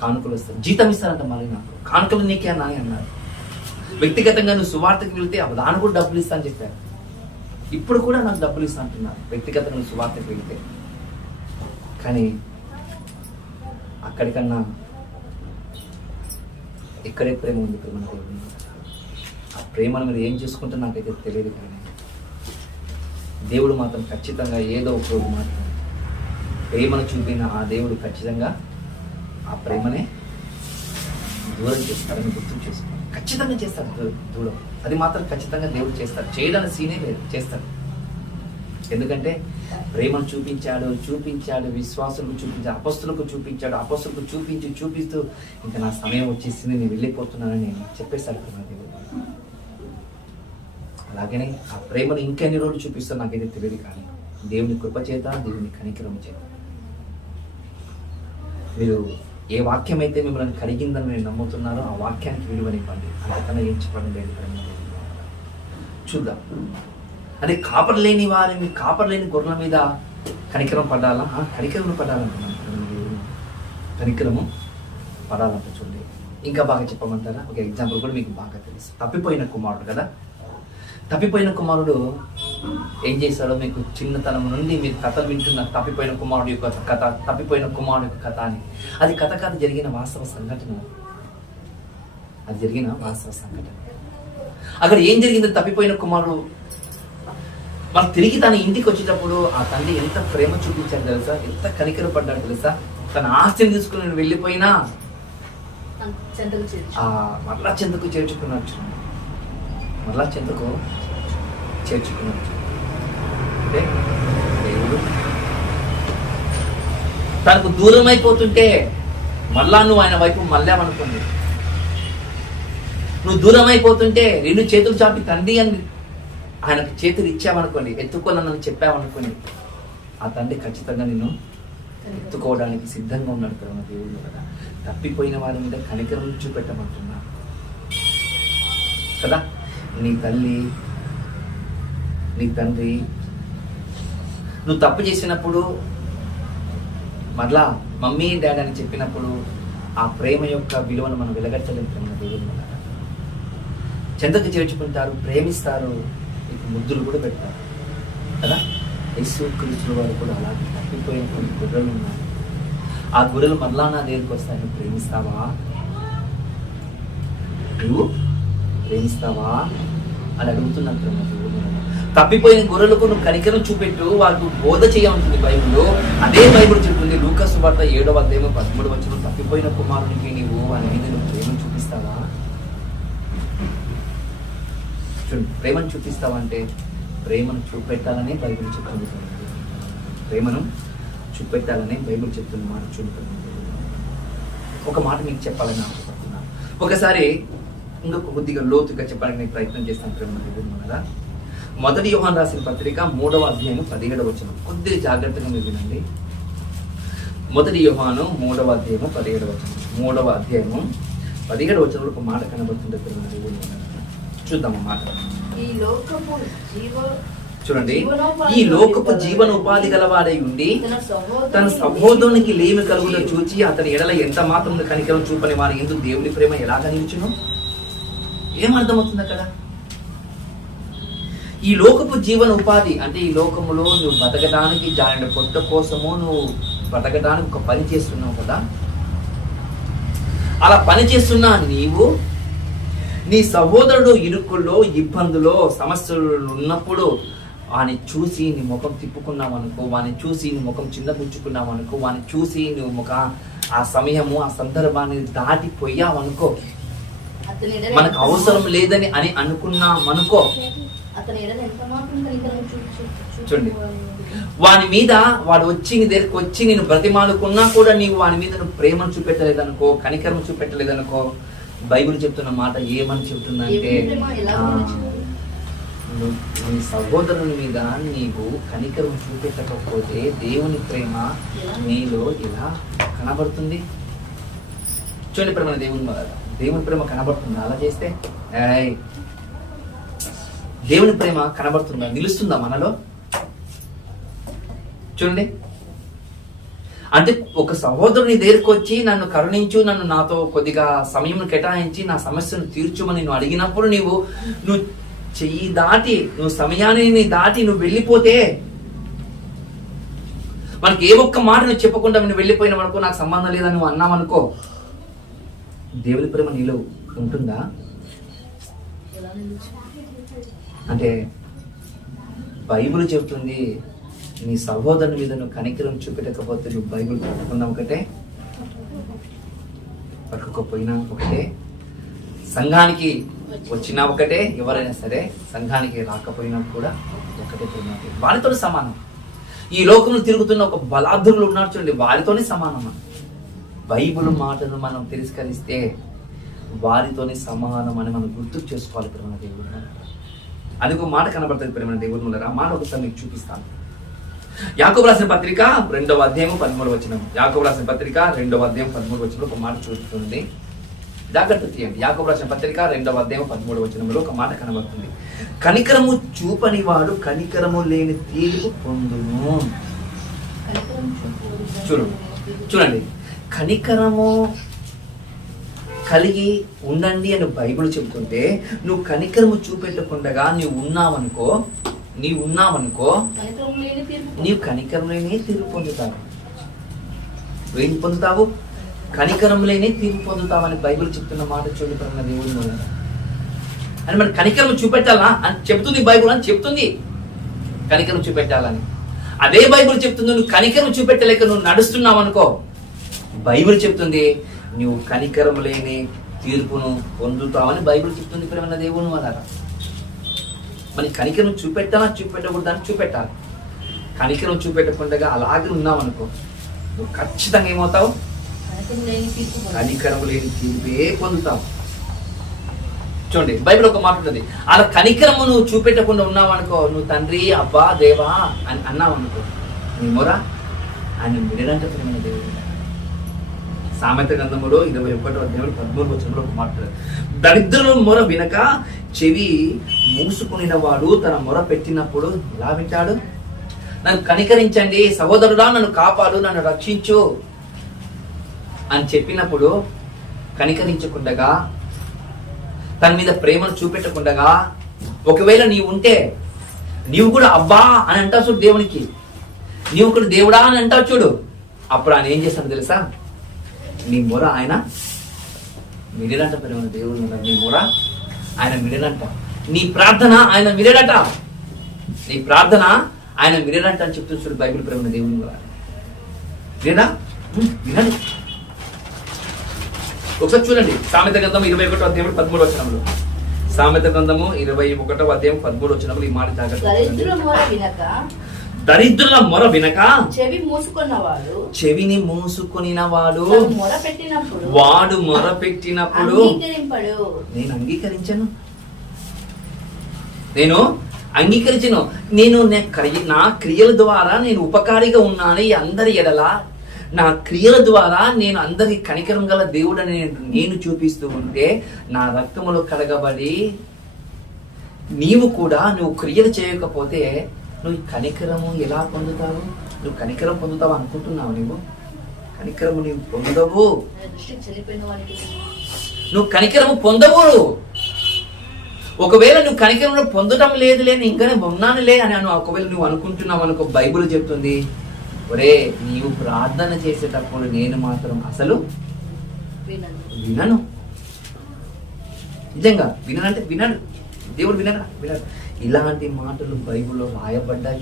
కానుకలు వస్తాయి. జీతం ఇస్తారంట మళ్ళీ నాకు. కానుకలు నీకే అన్నా అన్నారు. వ్యక్తిగతంగా నువ్వు సువార్తకి వెళ్తే దాని కూడా డబ్బులు ఇస్తా అని చెప్పారు. ఇప్పుడు కూడా నాకు డబ్బులు ఇస్తా అంటున్నారు వ్యక్తిగతంగా నువ్వు సువార్తకి వెళ్తే. కానీ అక్కడికన్నా ఇక్కడే ప్రేమ ఉంది. ప్రేమ ఆ ప్రేమను మీరు ఏం చేసుకుంటే నాకైతే తెలియదు. కానీ దేవుడు మాత్రం ఖచ్చితంగా ఏదో ఒక రోజు మాత్రం ప్రేమను చూపిన ఆ దేవుడు ఖచ్చితంగా ఆ ప్రేమనే దూరం చేస్తాడని గుర్తు చేసుకోండి. ఖచ్చితంగా చేస్తాడు దూరం. అది మాత్రం ఖచ్చితంగా దేవుడు చేస్తాడు. చేయడానికి సీనే లేదు, చేస్తాడు. ఎందుకంటే ప్రేమను చూపించాడు, విశ్వాసులకు చూపించాడు, అపస్తులకు చూపించాడు, అపస్తులకు చూపిస్తూ ఇంకా నా సమయం వచ్చేసింది, నేను వెళ్ళిపోతున్నానని చెప్పేశాడు ప్రేమ దేవుడు. అలాగనే ఆ ప్రేమను ఇంకెన్ని రోజులు చూపిస్తాను నాకైతే తెలియదు. కానీ దేవుని కృప చేత, దేవుని కనికరం చేత మీరు ఏ వాక్యం అయితే మిమ్మల్ని కడిగిందని మీరు నమ్ముతున్నారో ఆ వాక్యానికి విలువనివ్వండి. అంతకన్నా ఏం చెప్పడం లేదు. చూద్దాం. అదే కాపర్ లేని వారిని, కాపర్ లేని గొర్రెల మీద కనికరం పడాలా? కనికరం పడాలంటున్నాను. కనికరము పడాలంట. చూడండి, ఇంకా బాగా చెప్పమంటారా? ఒక ఎగ్జాంపుల్ కూడా మీకు బాగా తెలుసు. తప్పిపోయిన కుమారుడు కదా. తప్పిపోయిన కుమారుడు ఏం చేశాడో మీకు చిన్నతనం నుండి మీరు కథలు వింటున్నారు. తప్పిపోయిన కుమారుడు యొక్క కథ, తప్పిపోయిన కుమారుడు యొక్క కథ అని. అది కథ కాదు, జరిగిన వాస్తవ సంఘటన. అది జరిగిన వాస్తవ సంఘటన. అక్కడ ఏం జరిగిందో, తప్పిపోయిన కుమారుడు మరి తిరిగి తన ఇంటికి వచ్చేటప్పుడు ఆ తండ్రి ఎంత ప్రేమ చూపించాడు తెలుసా, ఎంత కనికర పడ్డాడు తెలుసా. తన ఆస్తిని తీసుకుని వెళ్ళిపోయినా మరలా చెంతకు చేర్చుకున్నాడు. మరలా చెంతకు చేర్చుకున్నాడు. అంటే దేవుడు తనకు దూరం అయిపోతుంటే మళ్ళా నువ్వు ఆయన వైపు మళ్ళామనుకోండి. నువ్వు దూరం అయిపోతుంటే 2 చేతులు చాపి తండ్రి అని ఆయనకు చేతులు ఇచ్చావనుకోండి, ఎత్తుకోనని చెప్పావనుకోండి, ఆ తండ్రి ఖచ్చితంగా నిన్ను ఎత్తుకోవడానికి సిద్ధంగా ఉన్నాడు కదా దేవుడు కదా. తప్పిపోయిన వారి మీద కనికరం చూపెట్టమంటున్నా కదా. నీ తల్లి, నీ తండ్రి నువ్వు తప్పు చేసినప్పుడు మరలా మమ్మీ డాడీ అని చెప్పినప్పుడు ఆ ప్రేమ యొక్క విలువను మనం వెలగట్టలేము కదా దేవుడు. చెంతకు చేర్చుకుంటారు, ప్రేమిస్తారు, నీకు ముద్దులు కూడా పెడతారు కదా. యేసు క్రీస్తు వారు కూడా అలాగే తప్పిపోయిన కొన్ని గొర్రెలు ఉన్నాయి. ఆ గొర్రెలు మరలా నా దగ్గరికి వస్తాయి. నువ్వు ప్రేమిస్తావా? నువ్వు ప్రేమిస్తావా అని అడుగుతున్నారు. తప్పిపోయిన గొర్రెలకు నువ్వు కనికరం చూపెట్టు, వాళ్ళకు బోధ చేయమంటుంది బైబిల్. అదే బైబిల్ చెప్తుంది లూకా సువార్త 7వ అధ్యాయం 13వ వచనం, తప్పిపోయిన కుమారునికి నీవు వాని మీద నువ్వు ప్రేమను చూపిస్తావా? ప్రేమను చూపిస్తావా అంటే ప్రేమను చూపెట్టాలని బైబిల్ చెప్తుంది. ప్రేమను చూపెట్టాలని బైబిల్ చెప్తున్న మాట చూపుతుంది. ఒక మాట మీకు చెప్పాలని ఆశపడుతున్నాను. ఒకసారి ఇంకొక కొద్దిగా లోతుగా చెప్పడానికి నేను ప్రయత్నం చేస్తాను. ప్రేమ దేవుని కదా, 1 యోహాను రాసిన పత్రిక 3వ అధ్యాయం 17వ వచనం కొద్దిగా జాగ్రత్తగా మీరు వినండి. 1 యోహాను 3వ అధ్యాయము 17వ వచనం, 3వ అధ్యాయము 17వ వచనంలో ఒక మాట కనబడుతుంది. ప్రేమ దేవుని చూద్దాం ఆ మాట. చూడండి, ఈ లోకపు జీవనోపాధి గలవాడై ఉండి తన సహోదరునికి లేమి కలుగులో చూచి అతని ఎడల ఎంత మాత్రం కనికరం చూపని వారి ఎందుకు దేవుని ప్రేమ ఎలా కనిపించును? ఏమర్థమవుతుంది అక్కడ? ఈ లోకపు జీవన ఉపాధి అంటే ఈ లోకములో నువ్వు బతకడానికి జారిన పొట్ట కోసము నువ్వు బతకడానికి ఒక పని చేస్తున్నావు కదా. అలా పని చేస్తున్నా నీవు నీ సహోదరుడు ఇరుకుల్లో, ఇబ్బందులో, సమస్యలు ఉన్నప్పుడు వాని చూసి నీ ముఖం తిప్పుకున్నావనుకో, వాని చూసి నీ ముఖం చిన్నపుచ్చుకున్నావనుకో, వాని చూసి నువ్వు ఆ సమయము ఆ సందర్భాన్ని దాటిపోయావనుకో, మనకు అవసరం లేదని అని అనుకున్నామనుకో, చూడండి వాని మీద వాడు వచ్చి నీ దగ్గరికి వచ్చి నేను బ్రతిమాలుకున్నా కూడా నీవు వాని మీద నువ్వు ప్రేమను చూపెట్టలేదనుకో, కనికరం చూపెట్టలేదనుకో, బైబిల్ చెప్తున్న మాట ఏమని చెప్తుందంటే నీ సహోదరుని మీద నీవు కనికరం చూపెట్టకపోతే దేవుని ప్రేమ నీలో ఎలా కనబడుతుంది? చూడండి ప్రేమ, దేవుని ప్రేమ కనబడుతుందా అలా చేస్తే? దేవుని ప్రేమ కనబడుతుందా, నిలుస్తుందా మనలో? చూడండి, అంటే ఒక సహోదరుని దగ్గరికి వచ్చి నన్ను కరుణించు, నన్ను నాతో కొద్దిగా సమయం కేటాయించి నా సమస్యను తీర్చుమని నువ్వు అడిగినప్పుడు నువ్వు చెయ్యి దాటి, నువ్వు సమయాన్ని దాటి నువ్వు వెళ్ళిపోతే, మనకి ఏ ఒక్క మాట నువ్వు చెప్పకుండా నువ్వు వెళ్ళిపోయినావు అనుకో, నాకు సంబంధం లేదని నువ్వు అన్నావనుకో, దేవుని ప్రేమ నీలో ఉంటుందా? అంటే బైబిల్ చెబుతుంది నీ సహోదరుని మీద నువ్వు కనికరం చూపెట్టకపోతే నువ్వు బైబిల్ పట్టుకున్నా ఒకటే, పట్టుకోకపోయినా ఒకటే, సంఘానికి వచ్చినా ఒకటే, ఎవరైనా సరే సంఘానికి రాకపోయినా కూడా ఒకటే ప్రేమ. వారితో సమానం. ఈ లోకంలో తిరుగుతున్న ఒక బలాధురులు ఉన్నారు చూడండి, వారితోనే సమానం. బైబిల్ మాటను మనం తిరస్కరిస్తే వారితోనే సమానం అని మనం గుర్తుకు చేసుకోవాలి ప్రేమ దేవుడు. అది ఒక మాట కనబడుతుంది ప్రేమ దేవుడు ముందర. ఆ మాట ఒకసారి మీకు చూపిస్తాను. యాకోబు రాసిన పత్రిక 2వ అధ్యాయం 13వ వచనం, యాకోబు రాసిన పత్రిక 2వ అధ్యాయం 13వ వచనంలో ఒక మాట చూస్తుంది. జాగ్రత్త తీయండి. యాకోబు రాసిన పత్రిక 2వ అధ్యాయం 13వ వచనంలో ఒక మాట కనబడుతుంది. కనికరము చూపని వాడు కనికరము లేని తీర్పు పొందును. చూడండి, కనికరము కలిగి ఉండండి అని బైబిల్ చెబుతుంటే నువ్వు కనికరము చూపెట్టకుండా నీవు ఉన్నావనుకో నీవు కనికరం లేని తీర్పు పొందుతావు. ఏం పొందుతావు? కనికరం లేని తీర్పు పొందుతావని బైబిల్ చెప్తున్న మాట చూడుతున్న దేవుడు. అని మరి కనికరం చూపెట్టాలా అని చెప్తుంది బైబిల్, అని చెప్తుంది కనికరం చూపెట్టాలని. అదే బైబిల్ చెప్తుంది నువ్వు కనికరం చూపెట్టలేక నువ్వు నడుస్తున్నావు అనుకో, బైబిల్ చెప్తుంది నువ్వు కనికరం లేని తీర్పును పొందుతావని బైబిల్ చెప్తుంది ప్రేమ దేవుని వల్ల. మరి కనికరం చూపెట్టాలా చూపెట్టకూడదు అని చూపెట్టాలి. కనికరం చూపెట్టకుండా అలాగే ఉన్నావు అనుకో, నువ్వు ఖచ్చితంగా ఏమవుతావు? కనికరం లేని తీర్పే పొందుతావు. చూడండి, బైబిల్ ఒక మాట ఉంటుంది, అలా కనికరము నువ్వు చూపెట్టకుండా ఉన్నావు అనుకో, నువ్వు తండ్రి, అబ్బా, దేవా అని అన్నావు అనుకో, నీ మొర ఆయన వినడంటే ప్రేమ దేవుడు. సామెత గ్రంథములో 21వ అధ్యాయం 13వ వచనంలో ఒక మాట, దరిద్రుల మొర వినక చెవి మూసుకునిన వాడు తన మొర పెట్టినప్పుడు ఎలా వింటాడు? నన్ను కనికరించండి సహోదరుడా, నన్ను కాపాడు, నన్ను రక్షించు అని చెప్పినప్పుడు కనికరించకుండగా, తన మీద ప్రేమను చూపెట్టకుండగా, ఒకవేళ నీవు ఉంటే నీవు కూడా అబ్బా అని అంటావు చూడు దేవునికి, నీవు కూడా దేవుడా అని అంటావు చూడు, అప్పుడు ఆయన ఏం చేస్తాడు తెలుసా? నీ మొర ఆయన వినడంట ప్రేమ దేవుడు. నీ మొర ఆయన వినడంట, నీ ప్రార్థన ఆయన వినడట. నీ ప్రార్థన ఆయన వినడంట అని చెప్తూ చూడు బైబిల్ ప్రేమ దేవుని ద్వారా. వినడా? వినండి. ఒకసారి చూడండి సామెత గ్రంథం 21వ అధ్యాయం 13వ వచనంలో. సామెత గ్రంథము 21వ అధ్యాయం 13వ వచనంలో ఈ మాట జాగ్రత్తగా దరిద్రుల మొర వినక చెవిని మూసుకొనిన వాడు వాడు మొర పెట్టినప్పుడు నేను అంగీకరించను. నేను నా క్రియల ద్వారా నేను ఉపకారిగా ఉన్నాను అందరి ఎడల. నా క్రియల ద్వారా నేను అందరి కనికరం గల దేవుడని నేను చూపిస్తూ ఉంటే నా రక్తములో కడగబడి నువ్వు క్రియలు చేయకపోతే నువ్వు కనికరము ఎలా పొందుతావు? నువ్వు కనికరం పొందుతావు అనుకుంటున్నావు? నువ్వు కనికరము నీవు పొందవు. నువ్వు కనికరము పొందవు. ఒకవేళ నువ్వు కనికరంలో పొందడం లేదులే, ఇంకానే ఉన్నానులే అని ఒకవేళ నువ్వు అనుకుంటున్నావు అనుకో, బైబిల్ చెప్తుంది, ఒరే నీవు ప్రార్థన చేసేటప్పుడు నేను మాత్రం అసలు వినను. నిజంగా విననంటే వినడు. దేవుడు వినడు. ఇలాంటి మాటలు బైబిల్లో రాయబడ్డాయి.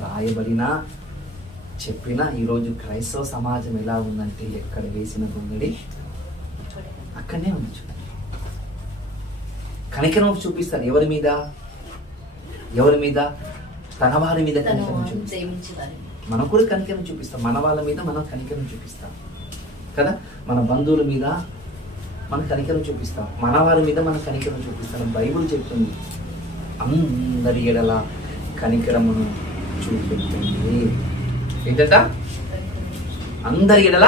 రాయబడినా చెప్పినా ఈరోజు క్రైస్తవ సమాజం ఎలా ఉందంటే ఎక్కడ వేసిన గొంగడి అక్కడనే ఉంది. కనికరం చూపిస్తారు ఎవరి మీద? తన వారి మీద కనికరం చూపిస్తారు. మనం కూడా కనికరం చూపిస్తాం. మన వాళ్ళ మీద మనం కనికరం చూపిస్తాం కదా. మన బంధువుల మీద మనం కనికరం చూపిస్తాం. మన వారి మీద మనం కనికరం చూపిస్తాం. బైబిల్ చెప్తుంది అందరి ఎడల కనికరమును చూపెట్టింది. ఏంటంట? అందరి ఎడల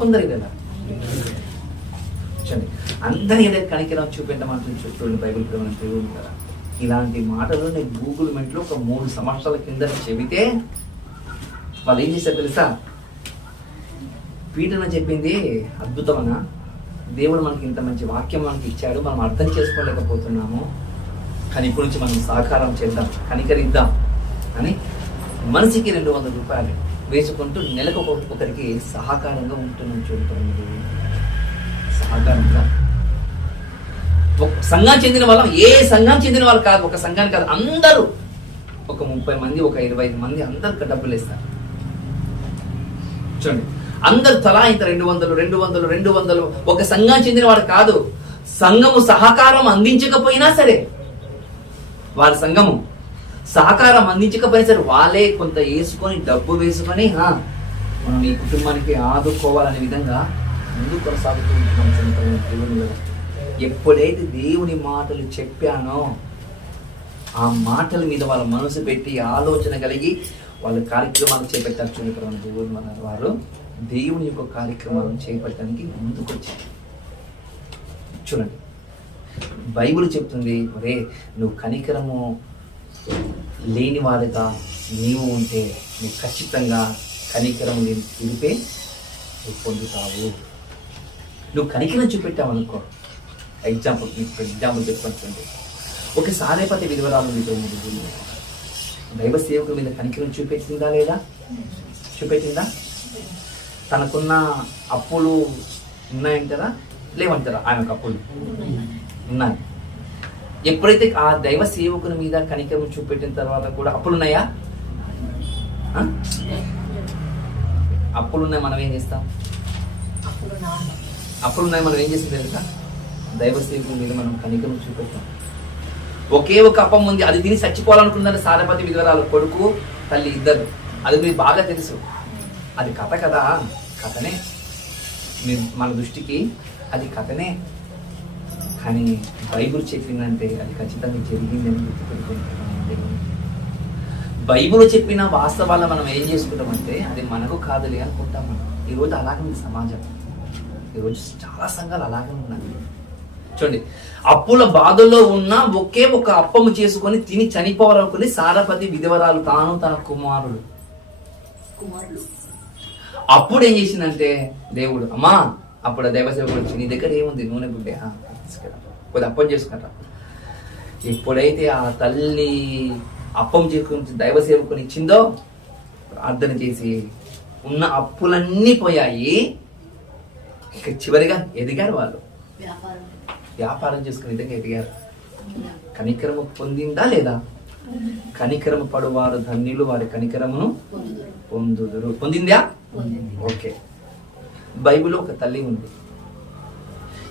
కొందరి ఎడల అందరి ఎడల కనికరం చూపెట్టమంటుంది చూడండి బైబిల్ దేవుడు కదా. ఇలాంటి మాటలు నేను గూగుల్ మెంట్లో ఒక 3 సంవత్సరాల కింద చెబితే వాళ్ళు ఏం చేశారు తెలుసా? పీటన చెప్పింది అద్భుతమనా, దేవుడు మనకి ఇంత మంచి వాక్యం మనకి ఇచ్చాడు, మనం అర్థం చేసుకోలేకపోతున్నాము, కానీ ఇప్పటి నుంచి మనం సహకారం చేద్దాం, కనికరిద్దాం అని మనిషికి 200 రూపాయలు వేసుకుంటూ నెలకు ఒకరికి సహకారంగా ఉంటున్నాం. చూడండి సహకారంగా సంఘం చెందిన వాళ్ళం, ఏ సంఘం చెందిన వాళ్ళు కాదు, ఒక సంఘానికి కాదు, అందరూ ఒక 30 మంది, ఒక 25 మంది అందరికి డబ్బులు ఇస్తారు. చూడండి అందరు తలా ఇంత 200 ఒక సంఘం చెందిన వాడు కాదు. సంఘము సహకారం అందించకపోయినా సరే, వారి సంఘము సహకారం అందించకపోయినా సరే వాళ్ళే కొంత వేసుకొని డబ్బు వేసుకొని మనం ఈ కుటుంబానికి ఆదుకోవాలనే విధంగా ముందుకు కొనసాగుతూ ఉంటున్నాం. ఎప్పుడైతే దేవుని మాటలు చెప్పానో ఆ మాటల మీద వాళ్ళ మనసు పెట్టి ఆలోచన కలిగి వాళ్ళ కార్యక్రమాలు చేపట్టారు. చూడండి వారు దేవుని యొక్క కార్యక్రమాలను చేపట్టడానికి ముందుకు వచ్చారు. చూడండి బైబిల్ చెప్తుంది, ఒరే నువ్వు కనికరము లేనివాడుగా నీవు ఉంటే నువ్వు ఖచ్చితంగా కనికరం లేని తీర్పే నువ్వు పొందుతావు. నువ్వు కనికరం చూపెట్టావు అనుకో. ఎగ్జాంపుల్ చెప్పండి, ఒక సారేపతి విధవరాలు దైవ సేవకుల మీద కనికరం చూపెట్టిందా లేదా? చూపెట్టిందా? తనకున్న అప్పులు ఉన్నాయంటారా లేవంటారా? ఆయనకు అప్పులు ఉన్నాయి. ఎప్పుడైతే ఆ దైవ సేవకుని మీద కనికరం చూపెట్టిన తర్వాత కూడా అప్పులున్నాయా? అప్పులున్నాయి, మనం ఏం చేస్తాం? అప్పులున్నాయి, మనం ఏం చేస్తాం తెలుసా? దైవ సేవకుని మీద మనం కనికరం చూపెట్టాం. ఒకే ఒక అప్పం ఉంది, అది తిని చచ్చిపోవాలనుకుంటారు సారపతి విధవరాలు, కొడుకు తల్లి ఇద్దరు. అది మీకు బాగా తెలుసు. అది కథ కదా, కథనే మన దృష్టికి అది కథనే, కానీ బైబిల్ చెప్పిందంటే అది ఖచ్చితంగా జరిగిందని గుర్తుపెట్టుకుంటాం. బైబిల్ చెప్పిన వాస్తవాల మనం ఏం చేసుకుంటామంటే అది మనకు కాదులే అనుకుంటాం. మనం ఈరోజు అలాగే ఉంది సమాజం. ఈరోజు చాలా సంఘాలు అలాగే ఉన్నాయి. చూడండి అప్పుల బాధల్లో ఉన్న ఒకే ఒక అప్పము చేసుకొని తిని చనిపోవాలనుకుని సారపతి విధవరాలు తాను తన కుమారుడు. అప్పుడు ఏం చేసిందంటే దేవుడు, అమ్మా అప్పుడు దైవ సేవకుడు వచ్చి నీ దగ్గర ఏముంది? నూనె బుడ్డే కొద్ది అప్పం చేసుకుంటా. ఎప్పుడైతే ఆ తల్లి అప్పం చేసుకుని దైవ సేవకుని ఇచ్చిందో ప్రార్థన చేసి ఉన్న అప్పులన్నీ పోయాయి. ఇక చివరిగా ఎదిగారు వాళ్ళు, వ్యాపారం చేసుకుని విధంగా ఎదిగారు. కనికరము పొందిందా లేదా? కనికరము పడువారు ధన్యులు, వారి కనికరమును పొందుదురు. పొందిందా? ఓకే. బైబిల్లో ఒక తల్లి ఉంది,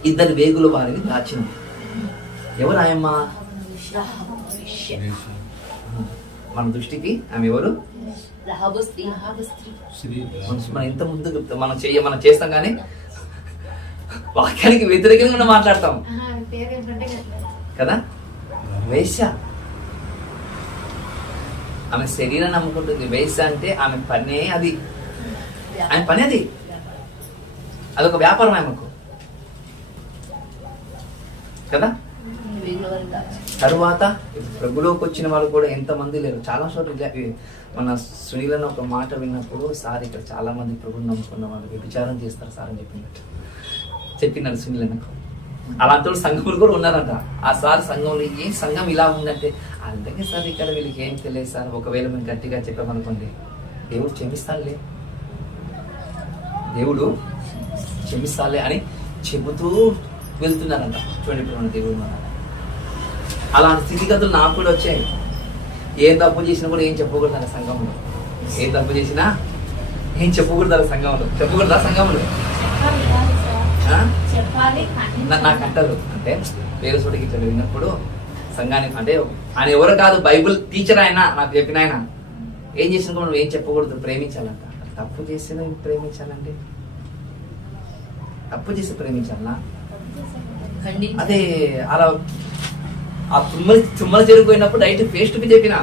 ఇద్దరు వేగులు వారిని దాచింది. ఎవరు ఆయమ్మ? మన దృష్టికి ఆమె ఎవరు? మనం ఎంత ముందు మనం చేస్తాం కానీ వాక్యానికి వ్యతిరేకంగా మాట్లాడతాం కదా. వేశ్య, ఆమె శరీరాన్ని నమ్ముకుంటుంది. వేశ్య అంటే ఆమె పనే అది, ఆమె పని అది, అదొక వ్యాపారం ఆమెకు కదా. తరువాత ప్రభులోకి వచ్చిన వాళ్ళు కూడా ఎంతమంది లేరు. చాలా చోట్ల మన సునీలను ఒక మాట విన్నప్పుడు, సార్ ఇక్కడ చాలా మంది ప్రభుని నమ్ముకున్న వాళ్ళు వ్యభిచారం చేస్తారు సార్ అని చెప్పినారు సునీలనకు. అలాంటి వాళ్ళు సంఘములు కూడా ఉన్నారంట. ఆ సార్ సంఘంలో ఏం సంఘం ఇలా ఉందంటే, అందుకే సార్ ఇక్కడ వీళ్ళకి ఏం తెలియదు సార్, ఒకవేళ మేము గట్టిగా చెప్పామనుకోండి దేవుడు క్షమిస్తాడులే, దేవుడు క్షమిస్తాలే అని చెబుతూ వెళ్తున్నారంట. చూడండి మన దేవుడు మన అలాంటి స్థితిగతులు నాకు కూడా వచ్చాయి. ఏం తప్పు చేసినా కూడా ఏం చెప్పకూడదు అన్న సంఘంలో. ఏం తప్పు చేసినా ఏం చెప్పకూడదు అన్న సంఘంలో. చెప్పకూడదా సంఘంలో? నాకు అంటారు అంటే వేరే చోటికి ఇట్లా వెళ్ళినప్పుడు సంఘానికి అంటే ఆయన ఎవరు కాదు, బైబుల్ టీచర్ ఆయన నాకు చెప్పిన ఆయన. ఏం చేసినా కూడా నువ్వు ఏం చెప్పకూడదు, ప్రేమించాలంట. తప్పు చేసినా ప్రేమించాలంటే తప్పు చేసి ప్రేమించాలనా? అదే అలా ఆ తుమ్మలు జరిగిపోయినప్పుడు డైరెక్ట్ ఫేస్ టు చెప్పిన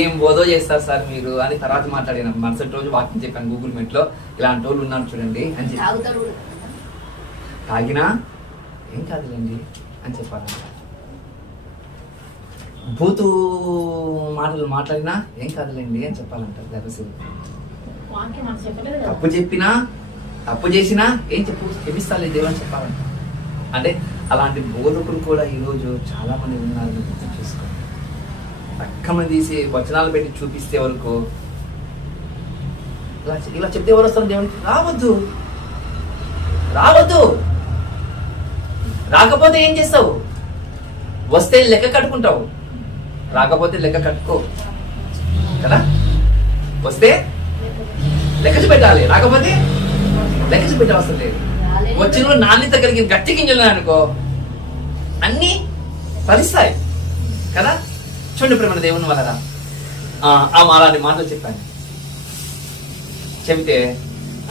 ఏం బోధో చేస్తారు సార్ మీరు అని తర్వాత మాట్లాడిన. మరుసటి రోజు వాకింగ్ చెప్పాను గూగుల్ మీట్ లో, ఇలాంటి వాళ్ళు ఉన్నారు చూడండి అని చెప్పి. తాగినా ఏం కాదులేండి అని చెప్పాలంట. బూతు మాటలు మాట్లాడినా ఏం కాదులేండి అని చెప్పాలంట. తప్పు చెప్పినా తప్పు చేసినా ఏం చెప్పిస్తాలే దేవుడు అని చెప్పాలంట. అంటే అలాంటి బోధకులు కూడా ఈరోజు చాలా మంది ఉన్నారని గుర్తు చేసుకోండి. పక్కన తీసి వచనాలు పెట్టి చూపిస్తే వరకు ఇలా చెప్తే ఎవరు వస్తారు దేవునికి? రావద్దు. రాకపోతే ఏం చేస్తావు? వస్తే లెక్క కట్టుకుంటావు, రాకపోతే లెక్క కట్టుకో కదా. వస్తే లెక్క చూపెట్టాలి, రాకపోతే లెక్క చూపెట్టవసరం లేదు. వచ్చిన నాణ్యత కలిగిన గట్టి గింజలు అనుకో అన్ని ఫలిస్తాయి కదా. చూడండి ప్రేమ దేవుని వలన అలాంటి మాటలు చెప్పాను, చెబితే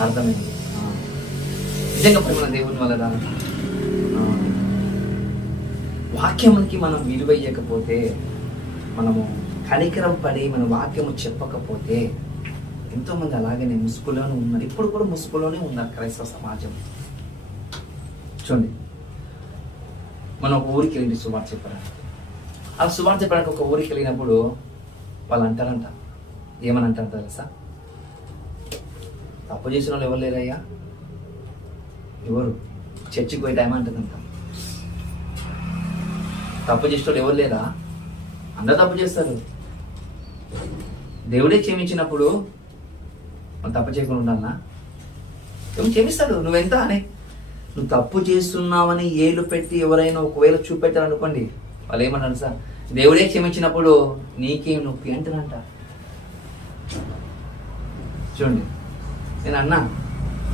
అర్థమైంది. నిజంగా ప్రేమ దేవుని వలన వాక్యమునికి మనం విలువ ఇవ్వకపోతే, మనము కనికరం పడి మన వాక్యము చెప్పకపోతే, ఎంతో మంది అలాగనే ముసుగులోనే ఉన్నారు. ఇప్పుడు కూడా ముసుగులోనే ఉన్నారు క్రైస్తవ సమాజం. చూడండి, మనం ఒక ఊరికి వెళ్ళి సువార్త చెప్పడానికి, ఆ సువార్త చెప్పడానికి ఒక ఊరికి వెళ్ళినప్పుడు వాళ్ళు అంటారంట, ఏమని అంటారు తెలుసా? తప్పు చేసిన వాళ్ళు ఎవరు లేరయ్యా, ఎవరు చర్చికి పోయే టైం అంటుందంట. తప్పు చేసిన వాళ్ళు ఎవరు లేరా? అందరూ తప్పు చేస్తారు. దేవుడే క్షమించినప్పుడు మనం తప్పు చేయకుండా ఉండాలన్నా? దేవుడు క్షమిస్తాడు. నువ్వెంత అని నువ్వు తప్పు చేస్తున్నావని ఏళ్ళు పెట్టి ఎవరైనా ఒకవేళ చూపెట్టారనుకోండి, వాళ్ళు ఏమన్నారు సార్, దేవుడే క్షమించినప్పుడు నీకేం నొప్పి అంటారంట. చూడండి, నేను అన్నా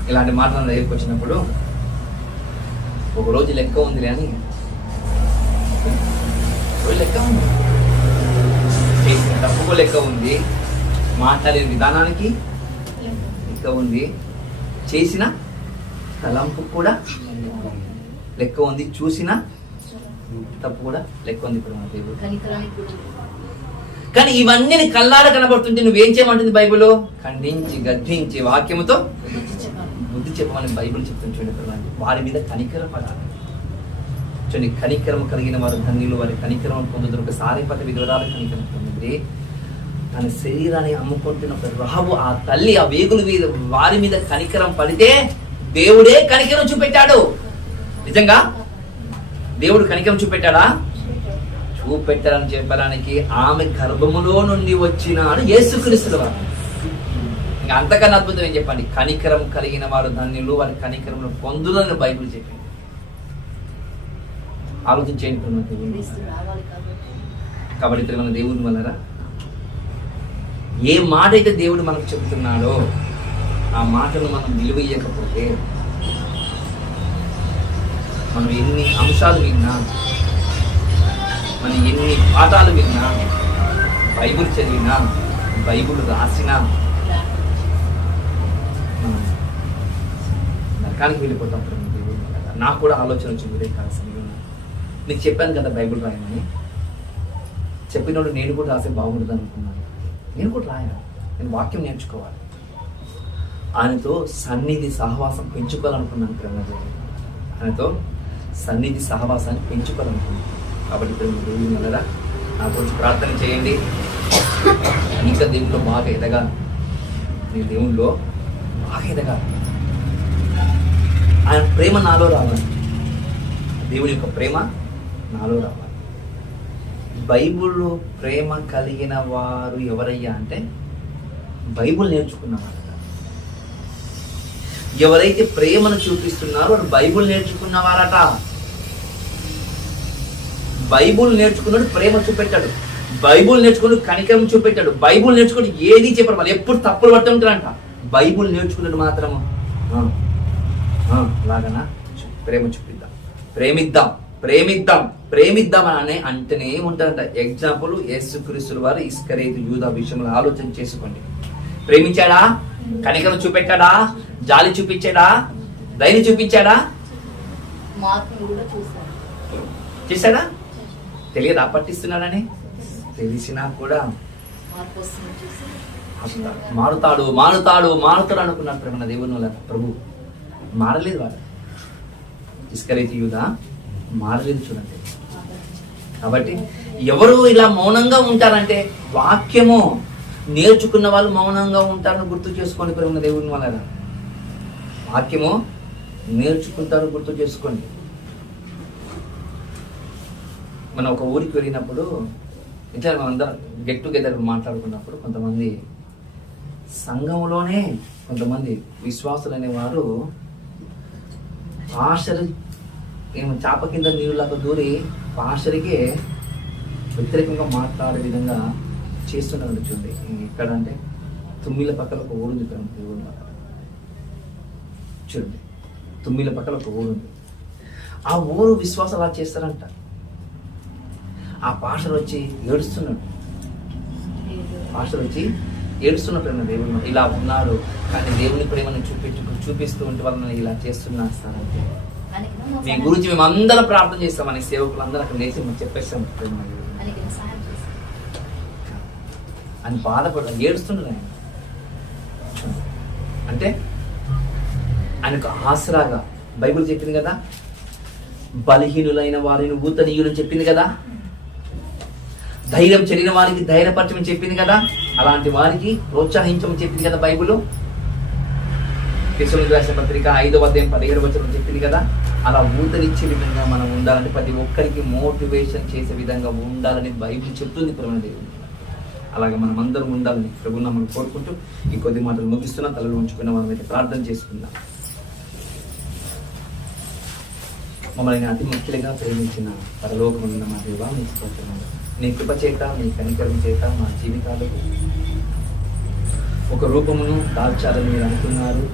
ఇలాంటి మాటలు దగ్గరికి వచ్చినప్పుడు, ఒకరోజు లెక్క ఉంది అని, లెక్క ఉంది, చేసిన తప్పుకు లెక్క ఉంది, మాట్లాడే విధానానికి లెక్క ఉంది, చేసిన తలంపు కూడా లెక్క ఉంది, చూసిన తప్పు కూడా లెక్క ఉంది. ఇప్పుడు మన దేవుడు కానీ ఇవన్నీ కళ్ళారా కనబడుతుంటే నువ్వేం చేయమంటుంది బైబిల్? ఖండించి గద్దించి వాక్యముతో బుద్ధి చెప్పమని బైబిల్ చెప్తుంది. చూడండి, వారి మీద కనికరం పడాలి. చూడండి, కనికరం కలిగిన వారు ధన్యులు, వారి కనికరం పొందుతారు. ఒక సారీపతి విధవరాలు కనికరం పొందింది. తన శరీరాన్ని అమ్ముకుంటున్న ఒక రహాబు, ఆ తల్లి ఆ వేగుల మీద వారి మీద కనికరం పడితే దేవుడే కనికరం చూపెట్టాడు. నిజంగా దేవుడు కనికరం చూపెట్టాడా? చూపెట్టారని చెప్పడానికి ఆమె గర్భములో నుండి వచ్చినాడు యేసుక్రీస్తు వారు. ఇంకా అంతకన్నా అద్భుతం ఏం చెప్పండి? కనికరం కలిగిన వారు ధన్యులు, వారి కనికరం పొందుదని బైబిల్ చెప్పింది. ఆలోచించేయండి ప్రేమ దేవుని క్రీస్తు వాళ్ళారా. రావాలి కాబట్టి కాబట్టి ప్రేమ దేవుని వల్లరా ఏ మాట అయితే దేవుడు మనకు చెబుతున్నాడో ఆ మాటను మనం విలువ ఇవ్వకపోతే మనం ఎన్ని అంశాలు విన్నా, మనం ఎన్ని పాఠాలు విన్నా, బైబిల్ చదివినా, బైబిల్ రాసినా మనం నరకానికి వెళ్ళిపోతాం ప్రేమ దేవుని వల్ల. నాకు కూడా ఆలోచన వచ్చింది ఇదే కాదు సమయంలో. నీకు చెప్పాను కదా బైబిల్ రాయమని. చెప్పినోడు నేను కూడా రాసే బాగుండదు అనుకున్నాను. నేను కూడా రాయాలి, నేను వాక్యం నేర్చుకోవాలి, ఆయనతో సన్నిధి సహవాసం పెంచుకోవాలనుకున్నాను ప్రేమ దేవుని. ఆయనతో సన్నిధి సహవాసాన్ని పెంచుకోవాలనుకున్నాను. కాబట్టి ప్రేమ దేవుని వల్ల నా గురించి ప్రార్థన చేయండి. ఇంకా దేవుల్లో బాగా ఎదగాలి, నీ దేవుల్లో బాగా ఎదగాలి. ఆయన ప్రేమ నాలో రావాలి, దేవుని యొక్క ప్రేమ నాలో రావాలి. బైబిల్లో ప్రేమ కలిగిన వారు ఎవరయ్యా అంటే బైబిల్ నేర్చుకున్నవారు. ఎవరైతే ప్రేమను చూపిస్తున్నారో వారు బైబిల్ నేర్చుకున్నవారట. బైబిల్ నేర్చుకున్నాడు ప్రేమ చూపెట్టాడు, బైబిల్ నేర్చుకున్నాడు కనికరం చూపెట్టాడు, బైబిల్ నేర్చుకుని ఏది చెప్పారు. వాళ్ళు ఎప్పుడు తప్పులు పడుతూ ఉంటారంట. బైబిల్ నేర్చుకున్నాడు మాత్రము లాగనా ప్రేమ చూపిద్దాం, ప్రేమిద్దాం, ప్రేమిద్దాం, ప్రేమిద్దాం అని అంటేనే ఉంటారంట. ఎగ్జాంపుల్ యేసుక్రీస్తు వారు ఇస్కరియోతు యూదా విషయంలో ఆలోచన చేసుకోండి. ప్రేమించాడా? కనికరం చూపెట్టాడా? జాలి చూపించాడా? దయని చూపించాడా? మార్పును కూడా చూశారు. చేశాడా? తెలియదా పట్టిస్తున్నాడని? తెలిసినా కూడా మార్పు వస్తుందని చూసి మారుతాడు మారుతాడు మారుతాడు అనుకున్నాడు ప్రేమ దేవుని వల్ల. ప్రభు మారలేదు. వాడు ఇస్కరియోతు యూదా మారలేదు. చూడండి. కాబట్టి ఎవరు ఇలా మౌనంగా ఉంటారంటే వాక్యము నేర్చుకున్న వాళ్ళు మౌనంగా ఉంటారని గుర్తు చేసుకోండి ప్రేమ దేవుని వల్ల. వాక్యము నేర్చుకుంటారు గుర్తు చేసుకోండి. మనం ఒక ఊరికి వెళ్ళినప్పుడు ఇట్లా మనందరం గెట్ టుగెదర్ మాట్లాడుకున్నప్పుడు కొంతమంది సంఘంలోనే కొంతమంది విశ్వాసులు అనేవారు పాస్టర్ ఏమో చాప కింద నీళ్ళకు దూరి పాస్టర్కే వ్యతిరేకంగా మాట్లాడే విధంగా చేస్తున్నారు. చూడండి ఎక్కడ అంటే తుమ్మిల పక్కన ఒక ఊరుంది దేవుడు. చూడండి తుమ్మిల పక్కన ఒక ఊరుంది. ఆ ఊరు విశ్వాసం అలా చేస్తారంట. ఆ పాస్టర్ వచ్చి ఏడుస్తున్నాడు. పాస్టర్ వచ్చి ఏడుస్తున్నట్టు దేవుడు ఇలా ఉన్నాడు, కానీ దేవుని ప్రేమను చూపిస్తూ ఉంటే వాళ్ళని ఇలా చేస్తున్నా సార్ అంటే మీ గురించి మేము అందరం ప్రార్థన చేస్తామని సేవకులు అందరూ అక్కడ లేచి మనం చెప్పేస్తాం అని బాధపడ ఏడుస్తున్నాడు ఆయన. అంటే ఆయనకు ఆసరాగా బైబిల్ చెప్పింది కదా, బలహీనులైన వారిని ఊతనీయులని చెప్పింది కదా, ధైర్యం చెడిన వారికి ధైర్యపరచమని చెప్పింది కదా, అలాంటి వారికి ప్రోత్సహించమని చెప్పింది కదా బైబిల్. తెస్సలోనికీయులకు రాసిన పత్రిక 5వ అధ్యాయం 17వ వచనం చెప్పింది కదా. అలా ఊతనిచ్చే విధంగా మనం ఉండాలంటే ప్రతి ఒక్కరికి మోటివేషన్ చేసే విధంగా ఉండాలని బైబిల్ చెప్తుంది ప్రేమ దేవుని. అలాగే మనం అందరం ఉండాలని ప్రభువుని మనం కోరుకుంటూ ఈ కొద్ది మాటలు ముగిస్తున్నా. తలలో ఉంచుకున్న మనం అయితే ప్రార్థన చేసుకుందాం. మమ్మల్ని అతి ముఖ్యంగా ప్రేమించిన పరలోకమున్న మా దేవా, మీ స్తోత్రములు. నీ కృప చేత, నీ కనికరం చేత మా జీవితాలకు ఒక రూపమును దాల్చాలని మీరు అనుకున్నారు.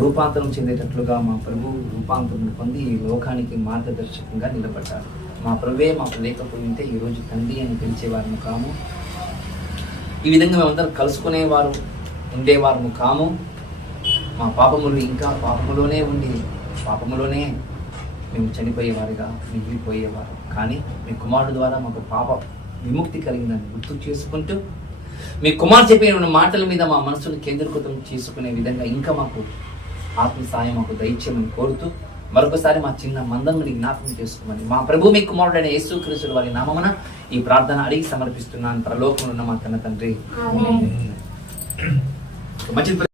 రూపాంతరం చెందేటట్లుగా మా ప్రభు రూపాంతరం పొంది ఈ లోకానికి మార్గదర్శకంగా నిలబడ్డారు. మా ప్రభువే మాకు లేకపోయింటే ఈరోజు తండ్రి అని పిలిచేవారము కాము. ఈ విధంగా మేమందరం కలుసుకునేవారు ఉండేవారము కాము. మా పాపములు ఇంకా పాపములోనే ఉండి పాపములోనే మేము చనిపోయేవారుగా మిగిలిపోయేవారు. కానీ మీ కుమారుడు ద్వారా మాకు పాప విముక్తి కలిగిందని గుర్తు చేసుకుంటూ మీ కుమారు చెప్పిన మాటల మీద మా మనసును కేంద్రీకృతం చేసుకునే విధంగా ఇంకా మాకు ఆత్మ సాయం మాకు దయచేయమని కోరుతూ మరొకసారి మా చిన్న మందముని జ్ఞాపకం చేసుకోమని మా ప్రభు మీ కుమారుడైన యేసుక్రీస్తు వారి నామమున ఈ ప్రార్థన అడిగి సమర్పిస్తున్నాను. పరలోకంలో ఉన్న మా కన్న తండ్రి. మంచి